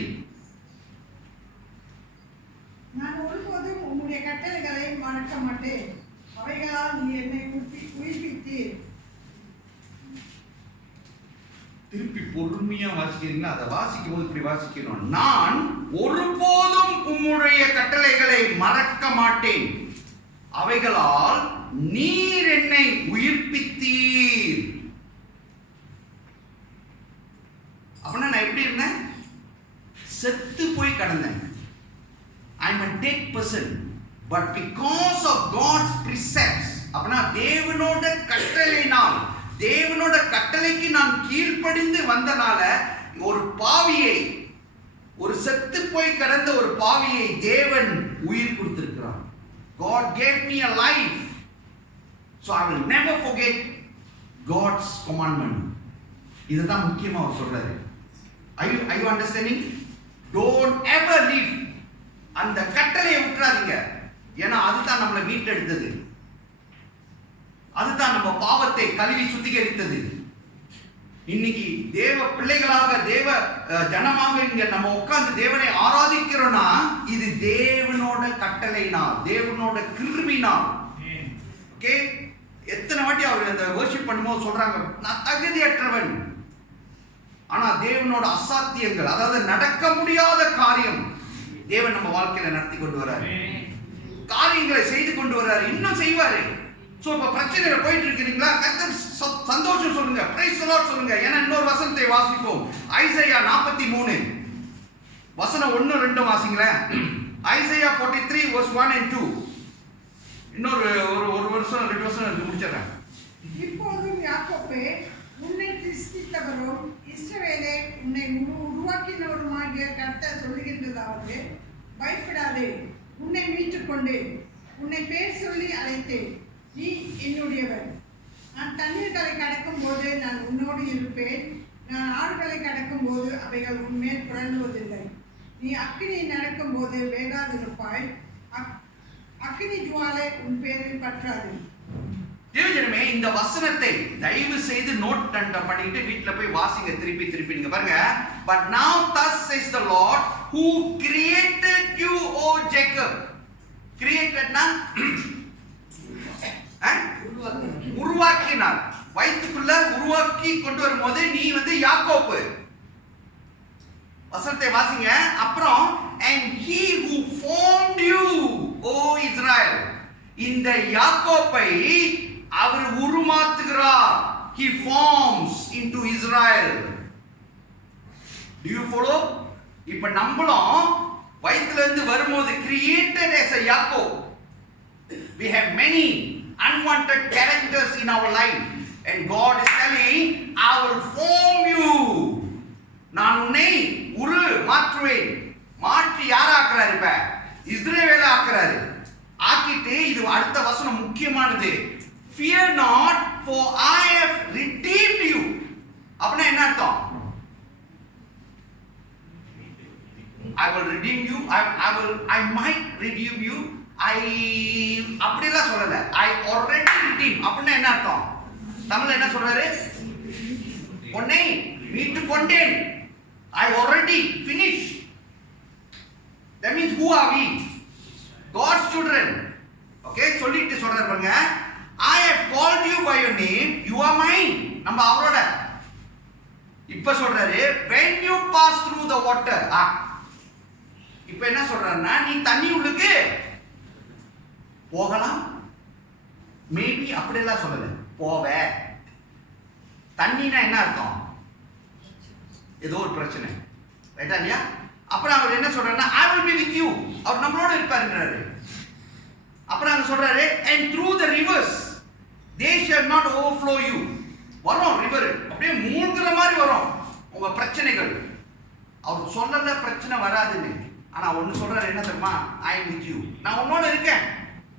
நான் ஒருபோதும் உம்முடைய உன்னுடைய கட்டளைகளை மறக்க மாட்டேன். அவைகளால் நீ என்னை உயிர்ப்பித்தீர். திருப்பி பொறுமையா வாசிக்கிறீங்களா? அதை வாசிக்கும் போது இப்படி வாசிக்கணும். நான் ஒருபோதும் உம்முடைய கட்டளைகளை மறக்க மாட்டேன். அவைகளால் நீர் என்னை உயிர்ப்பித்தீர். அப்படின்னா நான் எப்படி இருந்தேன்? செத்து போய் கடந்தேன். I am a dead person, but because of God's precepts, அப்படின்னா தேவனோட கட்டளையினால், தேவனோட கட்டளைக்கு நான் கீழ்ப்படிந்து வந்தனால ஒரு பாவியை, ஒரு செத்து போய் கடந்த ஒரு பாவியை தேவன் உயிர் கொடுத்திருக்கிறார். God gave me a life, so I will never forget God's commandment. இதுதான் முக்கியமா அவர் சொல்றாரு. Are you understanding? Don't ever leave. அந்த கட்டளையை விட்டுறாதீங்க. ஏன்னா அதுதான் நம்மளை மீட்டெடுத்தது, அதுதான் நம்ம பாவத்தை கழுவி சுத்திகரித்தது. இன்னைக்கு தேவ பிள்ளைகளாக, தேவ ஜனமாக இங்க நம்ம உட்கார்ந்து தேவனை ஆராதிக்கிறோம்னா இது தேவனோட கட்டளையினால், தேவனோட கிருபையினால். ஓகே, எத்தனை வாட்டி அவர் அந்த வர்ஷிப் பண்ணும்போது சொல்றாங்க, நான் தகுதியற்றவன். ஆனா தேவனோட அசாத்தியங்கள், அதாவது நடக்க முடியாத காரியம் தேவன் நம்ம வாழ்க்கையில நடத்தி கொண்டு வர்றாரு, காரியங்களை செய்து கொண்டு வர்றாரு, இன்னும் செய்வாரு. சோ இப்ப பிரச்சனையில போயிட்டு இருக்கிறீங்களா? கர்த்தர் சந்தோஷம் சொல்லுங்க, பிரைஸ் தி லார்ட் சொல்லுங்க. ஏன்னா இன்னொரு வசனத்தை வாசிப்போம். ஐசையா 43 வசனம் 1 2 வாசிங்களேன். Isaiah 43 verse 1 and 2. இன்னொரு ஒரு வருஷம் 2 வருஷம் இருக்கு, முடிச்சிடுறேன். இப்போதும் யாக்கோபே, உன்னை சிருஷ்டித்தவரும் இஸ்ரவேலே உன்னை உருவாக்கினவருமாகிய கர்த்தர் சொல்லுகின்றதாவது, பயப்படாதே, உன்னை மீட்டுக் கொண்டேன், உன்னை பேர் சொல்லி அழைத்தேன், நீ என்னுடையவர். நான் தண்ணீர்களை கடக்கும் போது நான் உன்னோடு இருப்பேன், நான் ஆறுகளை கடக்கும் போது அவைகள் உன்மேல் புரளுவதில்லை. நீ அக்கினியை நடக்கும் போது வேகாதிருப்பாய், அக்கினி ஜுவாலை உன் பேரில் பற்றாது. தேவஜனமே, இந்த வசனத்தை தயவு செய்து நோட் பண்ணிட்டு வீட்ல போய் வாசிங்க, திருப்பி நீங்க பாருங்க. But now thus says the Lord who created you, O Jacob. Createdனா உருவாக்கினார், வயிற்றுக்குள்ள உருவாக்கி கொண்டு வரும்போது நீ யாக்கோப்பு. வசனத்தை வாசிங்க. அப்புறம் and he who formed you, O Israel. இந்த யாக்கோப்பை அவர் உருமாற்றுகிறார். He forms into Israel. Do you follow? இப்ப நம்மளும் வயித்துல இருந்து வரும்போது created as a Jacob. We have many unwanted characters in our life and God is telling, I will form you. நான் உன்னை மாற்றுவேன். மாற்றி யார் ஆக்குறாரு? இப்ப இஸ்ரவேலை ஆக்குறாரு. ஆக்கிட்டு இது அடுத்த வசனம் முக்கியமானது. Fear not, for I have redeemed you. அப்படின்னா என்ன அர்த்தம்? I will redeem you. I might redeem you. அப்படிலாம் சொல்லல. I already redeemed. அப்படின்னா என்ன அர்த்தம்? தமிழ்ல என்ன சொல்றாரு? உன்னை மீட்டு கொண்டேன். I already finished. That means who are we? God's children. Okay, சொல்லிட்டு சொல்றாரு பாருங்க. I have called you by your name, you are mine. நம்ம அவரோட. இப்ப சொல்றாரு when you pass through the water. இப்ப என்ன சொல்றாருன்னா, நீ தண்ணி உள்ளுக்கு போகலாம். மேபி அப்படியெல்லாம் சொல்லல, போவ. தண்ணினா என்ன அர்த்தம்? ஏதோ ஒரு பிரச்சனை, ரைட்டா இல்லையா? அப்புறம் அவர் என்ன சொல்றாருன்னா I will be with you. அவர் நம்மளோட இருப்பாருன்றாரு. அப்புறம் அங்க சொல்றாரு and through the rivers they shall not overflow you. வரும் ரிவர், அப்படியே மூழ்கிற மாதிரி வரும் உங்க பிரச்சனைகள். அவர் சொல்லல பிரச்சனை வராதுன்னு, ஆனா ஒன்னு சொல்றாரு, என்ன தெரியுமா? I am with you. நான் உன்னோட இருக்கேன்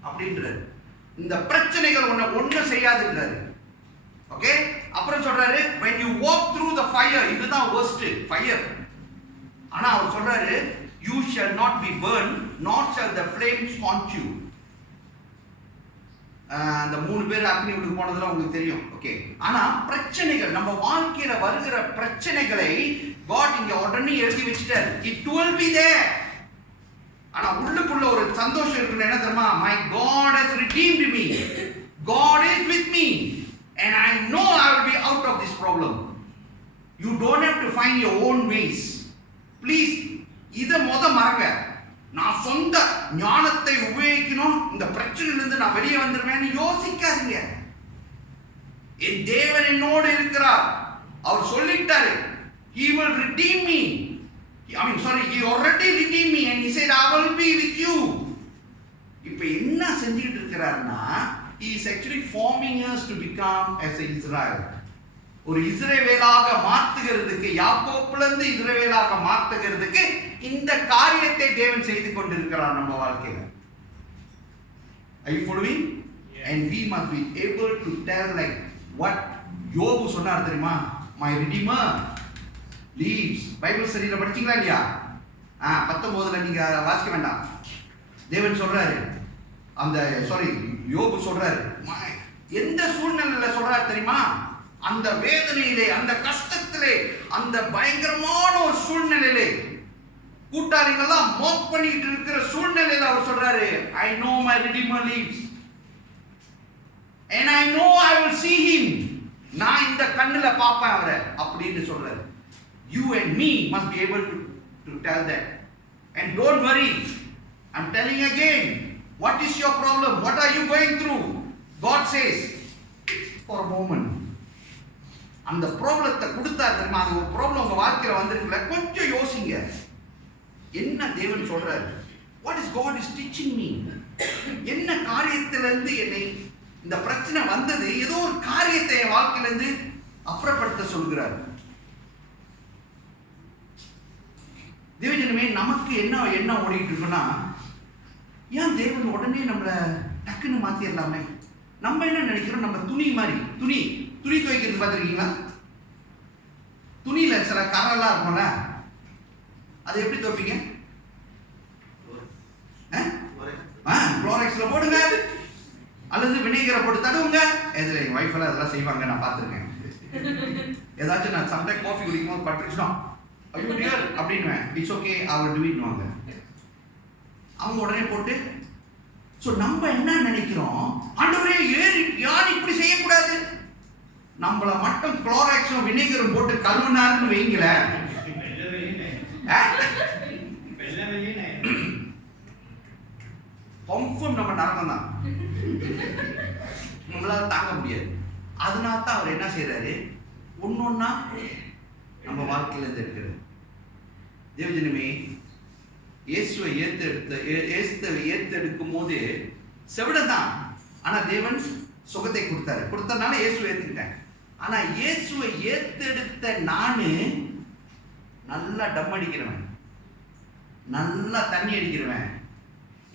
அப்படின்றாரு. இந்த பிரச்சனைகள் உன்னை ஒண்ணும் செய்யாதுன்றாரு. ஓகே, அப்புறம் சொல்றாரு when you walk through the fire. இதுதான் worst fire. ஆனா அவர் சொல்றாரு you shall not be burned nor shall the flames haunt you. அந்த 3 பேர் அக்னி வீட்டுக்கு போனதுல உங்களுக்கு தெரியும். ஓகே, ஆனா பிரச்சனைகள், நம்ம வாழ்க்கையில வருகிற பிரச்சனைகளை God இங்க உடனே எழுதி வச்சிட்டாரு. It will be there. ஆனா உள்ளுக்குள்ள ஒரு சந்தோஷம் இருக்குன்னு என்ன தெரியுமா? My God has redeemed me. God is with me and I know I will be out of this problem. You don't have to find your own ways. Please இத மறங்க. நான் சொந்த ஞானத்தை உபயோகிக்கணும், இந்த பிரச்சனையிலிருந்து நான் வெளியே வந்துருவேன்னு யோசிக்காதீங்க. என் தேவன் என்னோடு இருக்கிறார். அவர் சொல்லிட்டாரு, He will redeem me. He already redeemed me and He said I will be with you. இப்ப என்ன செஞ்சிட்டு இருக்கிறார்னா, He is actually forming us to become as a Israel. ஒரு இஸ்ரவேலாக மாற்றுகிறதுக்கு, யாக்கோபிலிருந்து இஸ்ரவேலாக மாற்றுகிறதுக்கு இந்த காரியத்தை தேவன் செய்து கொண்டிருக்கிறார் நம்ம வாழ்க்கையில. Are you following? Yes. And we must be able to tell like what யோபு சொன்னார் தெரியுமா? My redeemer lives. பைபிள் சரியில படிச்சீங்களா இல்லையா? 19ல நீங்க வாசிக்க வேண்டாம். தேவன் சொல்றாரு, யோபு சொல்றாரு, எந்த சூழ்நிலையில சொல்றாரு தெரியுமா? அந்த வேதனையிலே, அந்த கஷ்டத்திலே, அந்த பயங்கரமான ஒரு சூழ்நிலையிலே, கூட்டாளிகள்லாம் மோக் பண்ணிட்டு இருக்கிற சூழ்நிலையில அவர் சொல்றாரு, I know my redeemer lives and I know I will see him. நான் இந்த கண்ணுல பாப்பேன் அவரை அப்படின்னு சொல்றாரு. You and me must be able to tell that. And don't worry, I'm telling again, what is your problem? What are you going through? God says, for a moment. அந்த ப்ராப்ளத்தை கொடுத்தாரு தெரியுமா? அது ஒரு ப்ராப்ளம் உங்க வாழ்க்கையில வந்திருக்குல்ல, கொஞ்சம் யோசிங்க. என்ன தேவன் சொல்றாரு? What is God is teaching me? என்ன காரியத்திலிருந்து என்னை இந்த பிரச்சனை வந்தது? ஏதோ ஒரு காரியத்தை என் வாழ்க்கையிலிருந்து அப்புறப்படுத்த சொல்கிறார். தேவஜனமே, நமக்கு என்ன ஓடிட்டு இருக்குன்னா, ஏன் தேவன் உடனே நம்மளை டக்குன்னு மாத்திரலாமே? நம்ம என்ன நினைக்கிறோம்? நம்ம துணி மாதிரி, துணி துவைக்கிறது பார்த்துருக்கீங்களா? துணியில சில கரெல்லாம் இருக்கும்ல, அதை எப்படி துவைப்பீங்க? குளோரெக்ஸ்ல போடுங்க அல்லது வினைகரை போட்டு தடுவுங்க. எதுல எங்க வைஃப் எல்லாம் அதெல்லாம் செய்வாங்க, நான் பார்த்துருக்கேன். ஏதாச்சும் நான் சம்டைம் காஃபி குடிக்கும் போது பட்டுச்சுனோம், ஐயோ டியர் அப்படின்னுவேன். இட்ஸ் ஓகே, அவர் டுவின்னுவாங்க. அவங்க உடனே போட்டு. ஸோ நம்ம என்ன நினைக்கிறோம்? ஆண்டவரே, யார் இப்படி செய்யக்கூடாது, நம்மள மட்டும் குளோராக்ஸும் வினிகரும் போட்டு கழுவுனாருன்னு வைங்கள, கன்ஃபார்ம் நம்ம நரகம் தான், நம்மளால தாங்க முடியாது. அதனால தான் அவர் என்ன செய்யறாரு, ஒன்னொன்னா நம்ம வாழ்க்கையில இருந்து இருக்கிறது. தேவஜனமே, இயேசுவை ஏத்தெடுக்கும் போது செவிடதான், ஆனா தேவன் சுகத்தை கொடுத்தனால இயேசுவை ஏத்துக்கிட்டேன். ஆனா இயேசுவை ஏத்தெடுத்த நானு நல்லா டம் அடிக்கிறவன், நல்லா தண்ணி அடிக்கிறவன்.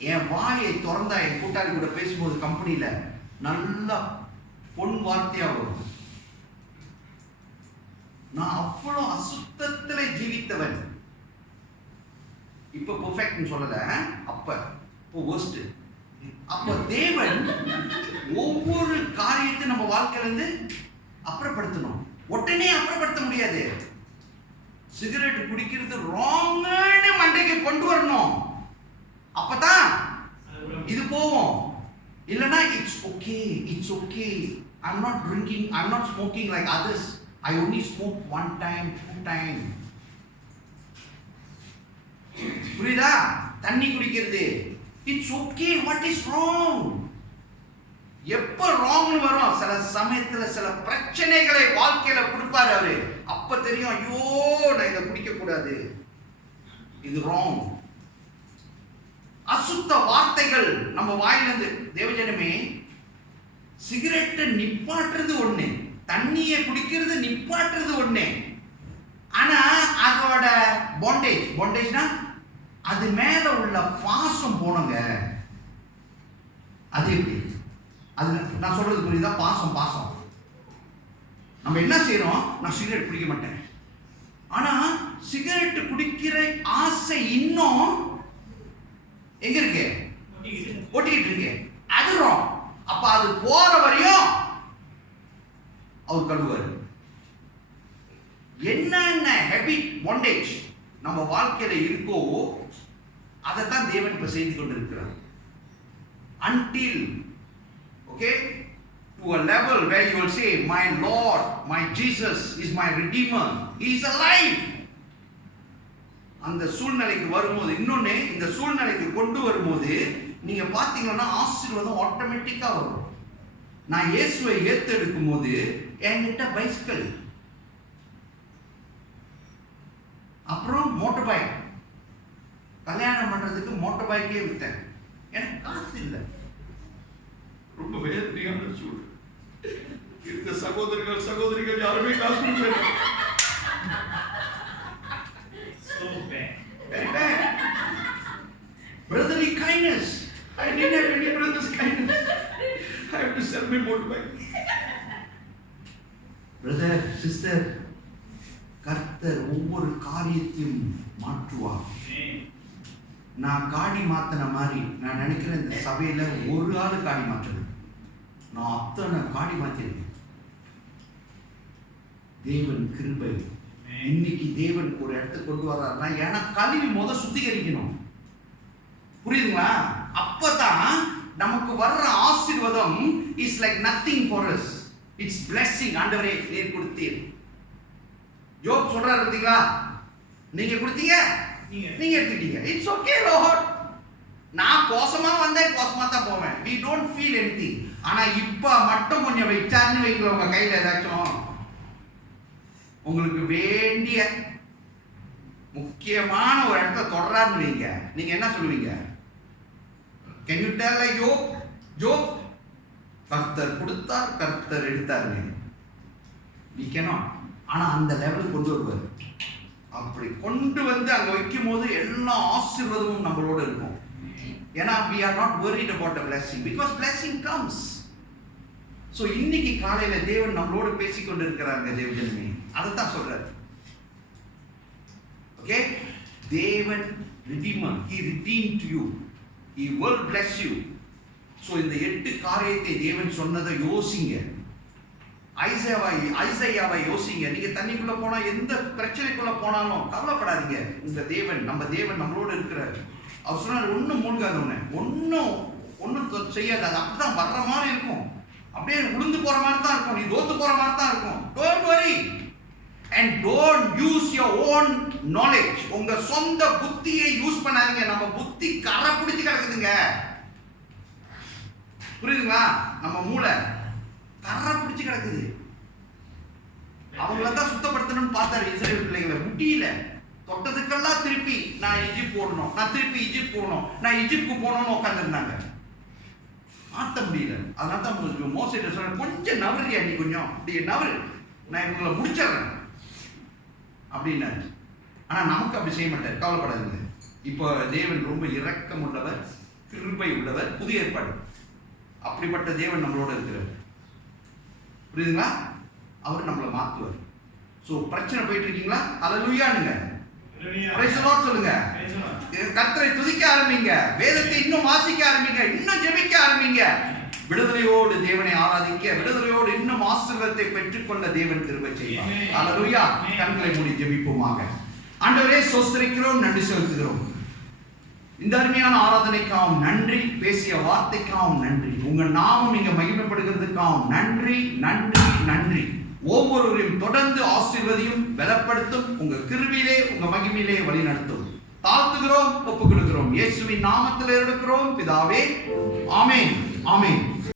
என் வாயை திறந்தா என் கூட்டாளி கூட பேசும்போது கம்பெனியில நல்லா பொன் வார்த்தையா வரும். நான் அவ்வளோ அசுத்தத்திலே ஜீவித்தவன். இப்ப பெர்ஃபெக்ட்னு சொல்லல, அப்ப வொர்ஸ்ட். அப்ப தேவன் ஒவ்வொரு காரியத்தை நம்ம வாழ்க்கையில இருந்து அப்புறப்படுத்தணும். உடனே அப்புறப்படுத்த முடியாது. சிகரெட் குடிக்கிறது ராங்னு மண்டைக்கு கொண்டு வரணும், அப்பதான் இது போவோம். இல்லனா it's okay, I'm not drinking, I'm not smoking like others, I only smoke 1 time 2 time. புரியுதா? தண்ணி குடிக்கிறது it's okay. What is wrong? எப்ப ராங்னு வரும்? சில சமயத்துல சில பிரச்சனைகளை வாழ்க்கையில கொடுப்பாரு அவரு. அப்ப தெரியும், ஐயோ நான் இதை குடிக்க கூடாது, இது ராங். அசுத்த வார்த்தைகள் நம்ம வாயிலிருந்து. தேவஜனமே, சிகரெட்டை நிப்பாட்டுறது ஒண்ணு, தண்ணியை குடிக்கிறது நிப்பாட்டுறது ஒண்ணு. ஆனா அதோட பாண்டேஜ்னா அது மேல உள்ள பாசம் போனங்க. அது எப்படி? அது நான் சொல்றது புரியுதா? பாசம். நம்ம என்ன செய்யறோம்? நான் சிகரெட் குடிக்க மாட்டேன், ஆனா சிகரெட் குடிக்கிற ஆசை இன்னும் எங்க இருக்கு? ஒட்டிக்கிட்டு இருக்கு. அது wrong. அப்ப அது போற வரையும் அவர் கழுவாரு. என்னென்ன ஹேபிட் பாண்டேஜ் நம்ம வாழ்க்கையில இருக்கோ அதைத்தான் தேவன் இப்ப செய்து கொண்டிருக்கிறார். Until, okay, to a level where you will say, my Lord, my Jesus is my Redeemer, he is alive. அந்த சூழ்நிலைக்கு வரும்போது, இன்னொன்னு இந்த சூழ்நிலைக்கு கொண்டு வரும்போது நீங்க பாத்தீங்கன்னா ஆசீர்வாதம் ஆட்டோமேட்டிக்கா வரும். நான் இயேசுவை ஏத்தெடுக்கும் போது என்கிட்ட பைசிக்கல், அப்புறம் மோட்டார் பைக், கல்யாணம் பண்றதுக்கு மோட்டார் பைக்கே வித்தேன். எனக்கு காசு இல்லை. ரொம்ப வேதனையான சூழல். இந்த சகோதரிகள் யாருமே காசு கொடுக்கல. Very bad. Brotherly kindness. I didn't have any brother's kindness. I have to sell my motorbike. Brother, sister, கர்த்தர் ஒவ்வொரு காரியத்தையும் மாற்றுவார். நான் காடி மாத்தின மாதிரி நான் நினைக்கிறேன் இந்த சபையில ஒரு ஆள் காடி மாற்றுது, நான் அத்தனை காடி மாத்திருக்கேன். தேவன் கிருபை. இன்னைக்கு தேவன் ஒரு இடத்துக்கு கொண்டு வர்றாருன்னா எனக்கு கழுவி சுத்திகரிக்கணும். புரியுதுங்களா? அப்பதான் நமக்கு வர்ற ஆசீர்வாதம் is like nothing for us. It's blessing. ஆண்டவரே நீர் கொடுத்தீர். யோப் சொல்றாரு பார்த்தீங்களா, நீங்க கொடுத்தீங்க, நீங்க எடுத்துட்டீங்க. It's okay Lord. நான் கோசமா வந்தேன், கோசமா தான் போவேன். we don't feel anything. ஆனா இப்ப மட்டும் கொஞ்சம் வச்சாருன்னு வைக்கல உங்க கையில ஏதாச்சும் உங்களுக்கு வேண்டிய முக்கியமான ஒரு இடத்துல தொடரான்னு வைங்க, நீங்க என்ன சொல்லுவீங்க? Can you tell like Job? கர்த்தர் கொடுத்தார், கர்த்தர் எடுத்தார். we cannot. ஆனா அந்த லெவலுக்கு கொண்டு வருவார். அப்படி கொண்டு வந்து அங்க வைக்கும் போது எல்லா ஆசீர்வாதமும் நம்மளோட இருக்கும். ஏன்னா we are not worried about the blessing because blessing comes. So இன்னைக்கு காலையில தேவன் நம்மளோட பேசிக் கொண்டு இருக்கிறாங்க. தேவஜனமே அதைத்தான் சொல்றாரு. ஓகே, தேவன் redeemer, he redeemed you, he will bless you. So இந்த 8 காரியத்தை தேவன் சொன்னதை யோசிங்க. ஐசையாவை யோசிங்க. நீங்க தண்ணிக்குள்ள போனா, எந்த பிரச்சனைக்குள்ள போனாலும் கவலைப்படாதீங்க. உங்க தேவன், நம்ம தேவன் நம்மளோட இருக்கிறார். அவர் சொன்னார், ஒன்னும் மூழ்காத, ஒன்னும் செய்யாத. அது அப்படிதான் வர்ற மாதிரி இருக்கும், அப்படியே உளுந்து போற மாதிரி தான் இருக்கும், நீ தோத்து போற மாதிரி தான் இருக்கும். Don't worry and don't use your own knowledge. உங்க சொந்த புத்தியை யூஸ் பண்ணாதீங்க. நம்ம புத்தி கரை பிடிச்சு கிடக்குதுங்க. புரியுதுங்களா? நம்ம மூளை கரை பிடிச்சு கிடக்குது. அவங்கள தான் சுத்தப்படுத்தணும்னு பார்த்தாரு இஸ்ரேல் பிள்ளைகளை. முடியல. தொட்டதுக்கெல்லாம் திருப்பி நான் ஈஜிப்ட் போடணும், நான் திருப்பி ஈஜிப்ட் போகணும், நான் ஈஜிப்ட்க்கு போகணும்னு உட்காந்துருந்தாங்க. மாற்ற முடியல. அதனால தான் மோசேட்ட சொன்ன, கொஞ்சம் நவரியா, நீ கொஞ்சம் இப்படி நவரு, நான் இவங்களை முடிச்சிடறேன் அப்படின்னாரு. ஆனா நமக்கு அப்படி செய்ய மாட்டார். கவலைப்படாதீங்க. இப்போ தேவன் ரொம்ப இரக்கம் உள்ளவர், கிருபை உள்ளவர். புதிய ஏற்பாடு அப்படிப்பட்ட தேவன் நம்மளோட இருக்கிறார். புரியுதுங்களா? அவர் நம்மளை மாத்துவார். சோ பிரச்சனை போயிட்டு இருக்கீங்களா? அல்லேலூயானுங்க, பிரைஸ் தி லார்ட் சொல்லுங்க. கர்த்தரை துதிக்க ஆரம்பிங்க, வேதத்தை இன்னும் வாசிக்க ஆரம்பிங்க, இன்னும் ஜெபிக்க ஆரம்பிங்க. விடுதலையோடு தேவனை ஆராதிக்க, விடுதலையோடு இன்னும் ஆசீர்வாதத்தை பெற்றுக்கொள்ள தேவன் கிருபை செய்வார். அல்லேலூயா. கண்களை மூடி ஜெபிப்போமாக. ஆண்டவரே ஸ்தோத்திரிக்கிறோம், நன்றி செலுத்துகிறோம். இந்த அருமையான ஆராதனைக்காகவும் நன்றி, பேசிய வார்த்தைக்காகவும் நன்றி, உங்க நாமம் இங்க மகிமைப்படுகிறதுக்காகவும் நன்றி, நன்றி, நன்றி. ஒவ்வொருவரையும் தொடர்ந்து ஆசீர்வதியும், பலப்படுத்தும், உங்க கிருபையிலே, உங்க மகிமையிலே வழி நடத்தும். தாழ்த்துகிறோம், ஒப்புக் கொடுக்கிறோம். இயேசுவின் நாமத்தில் எடுக்கிறோம் பிதாவே. ஆமென், ஆமென்.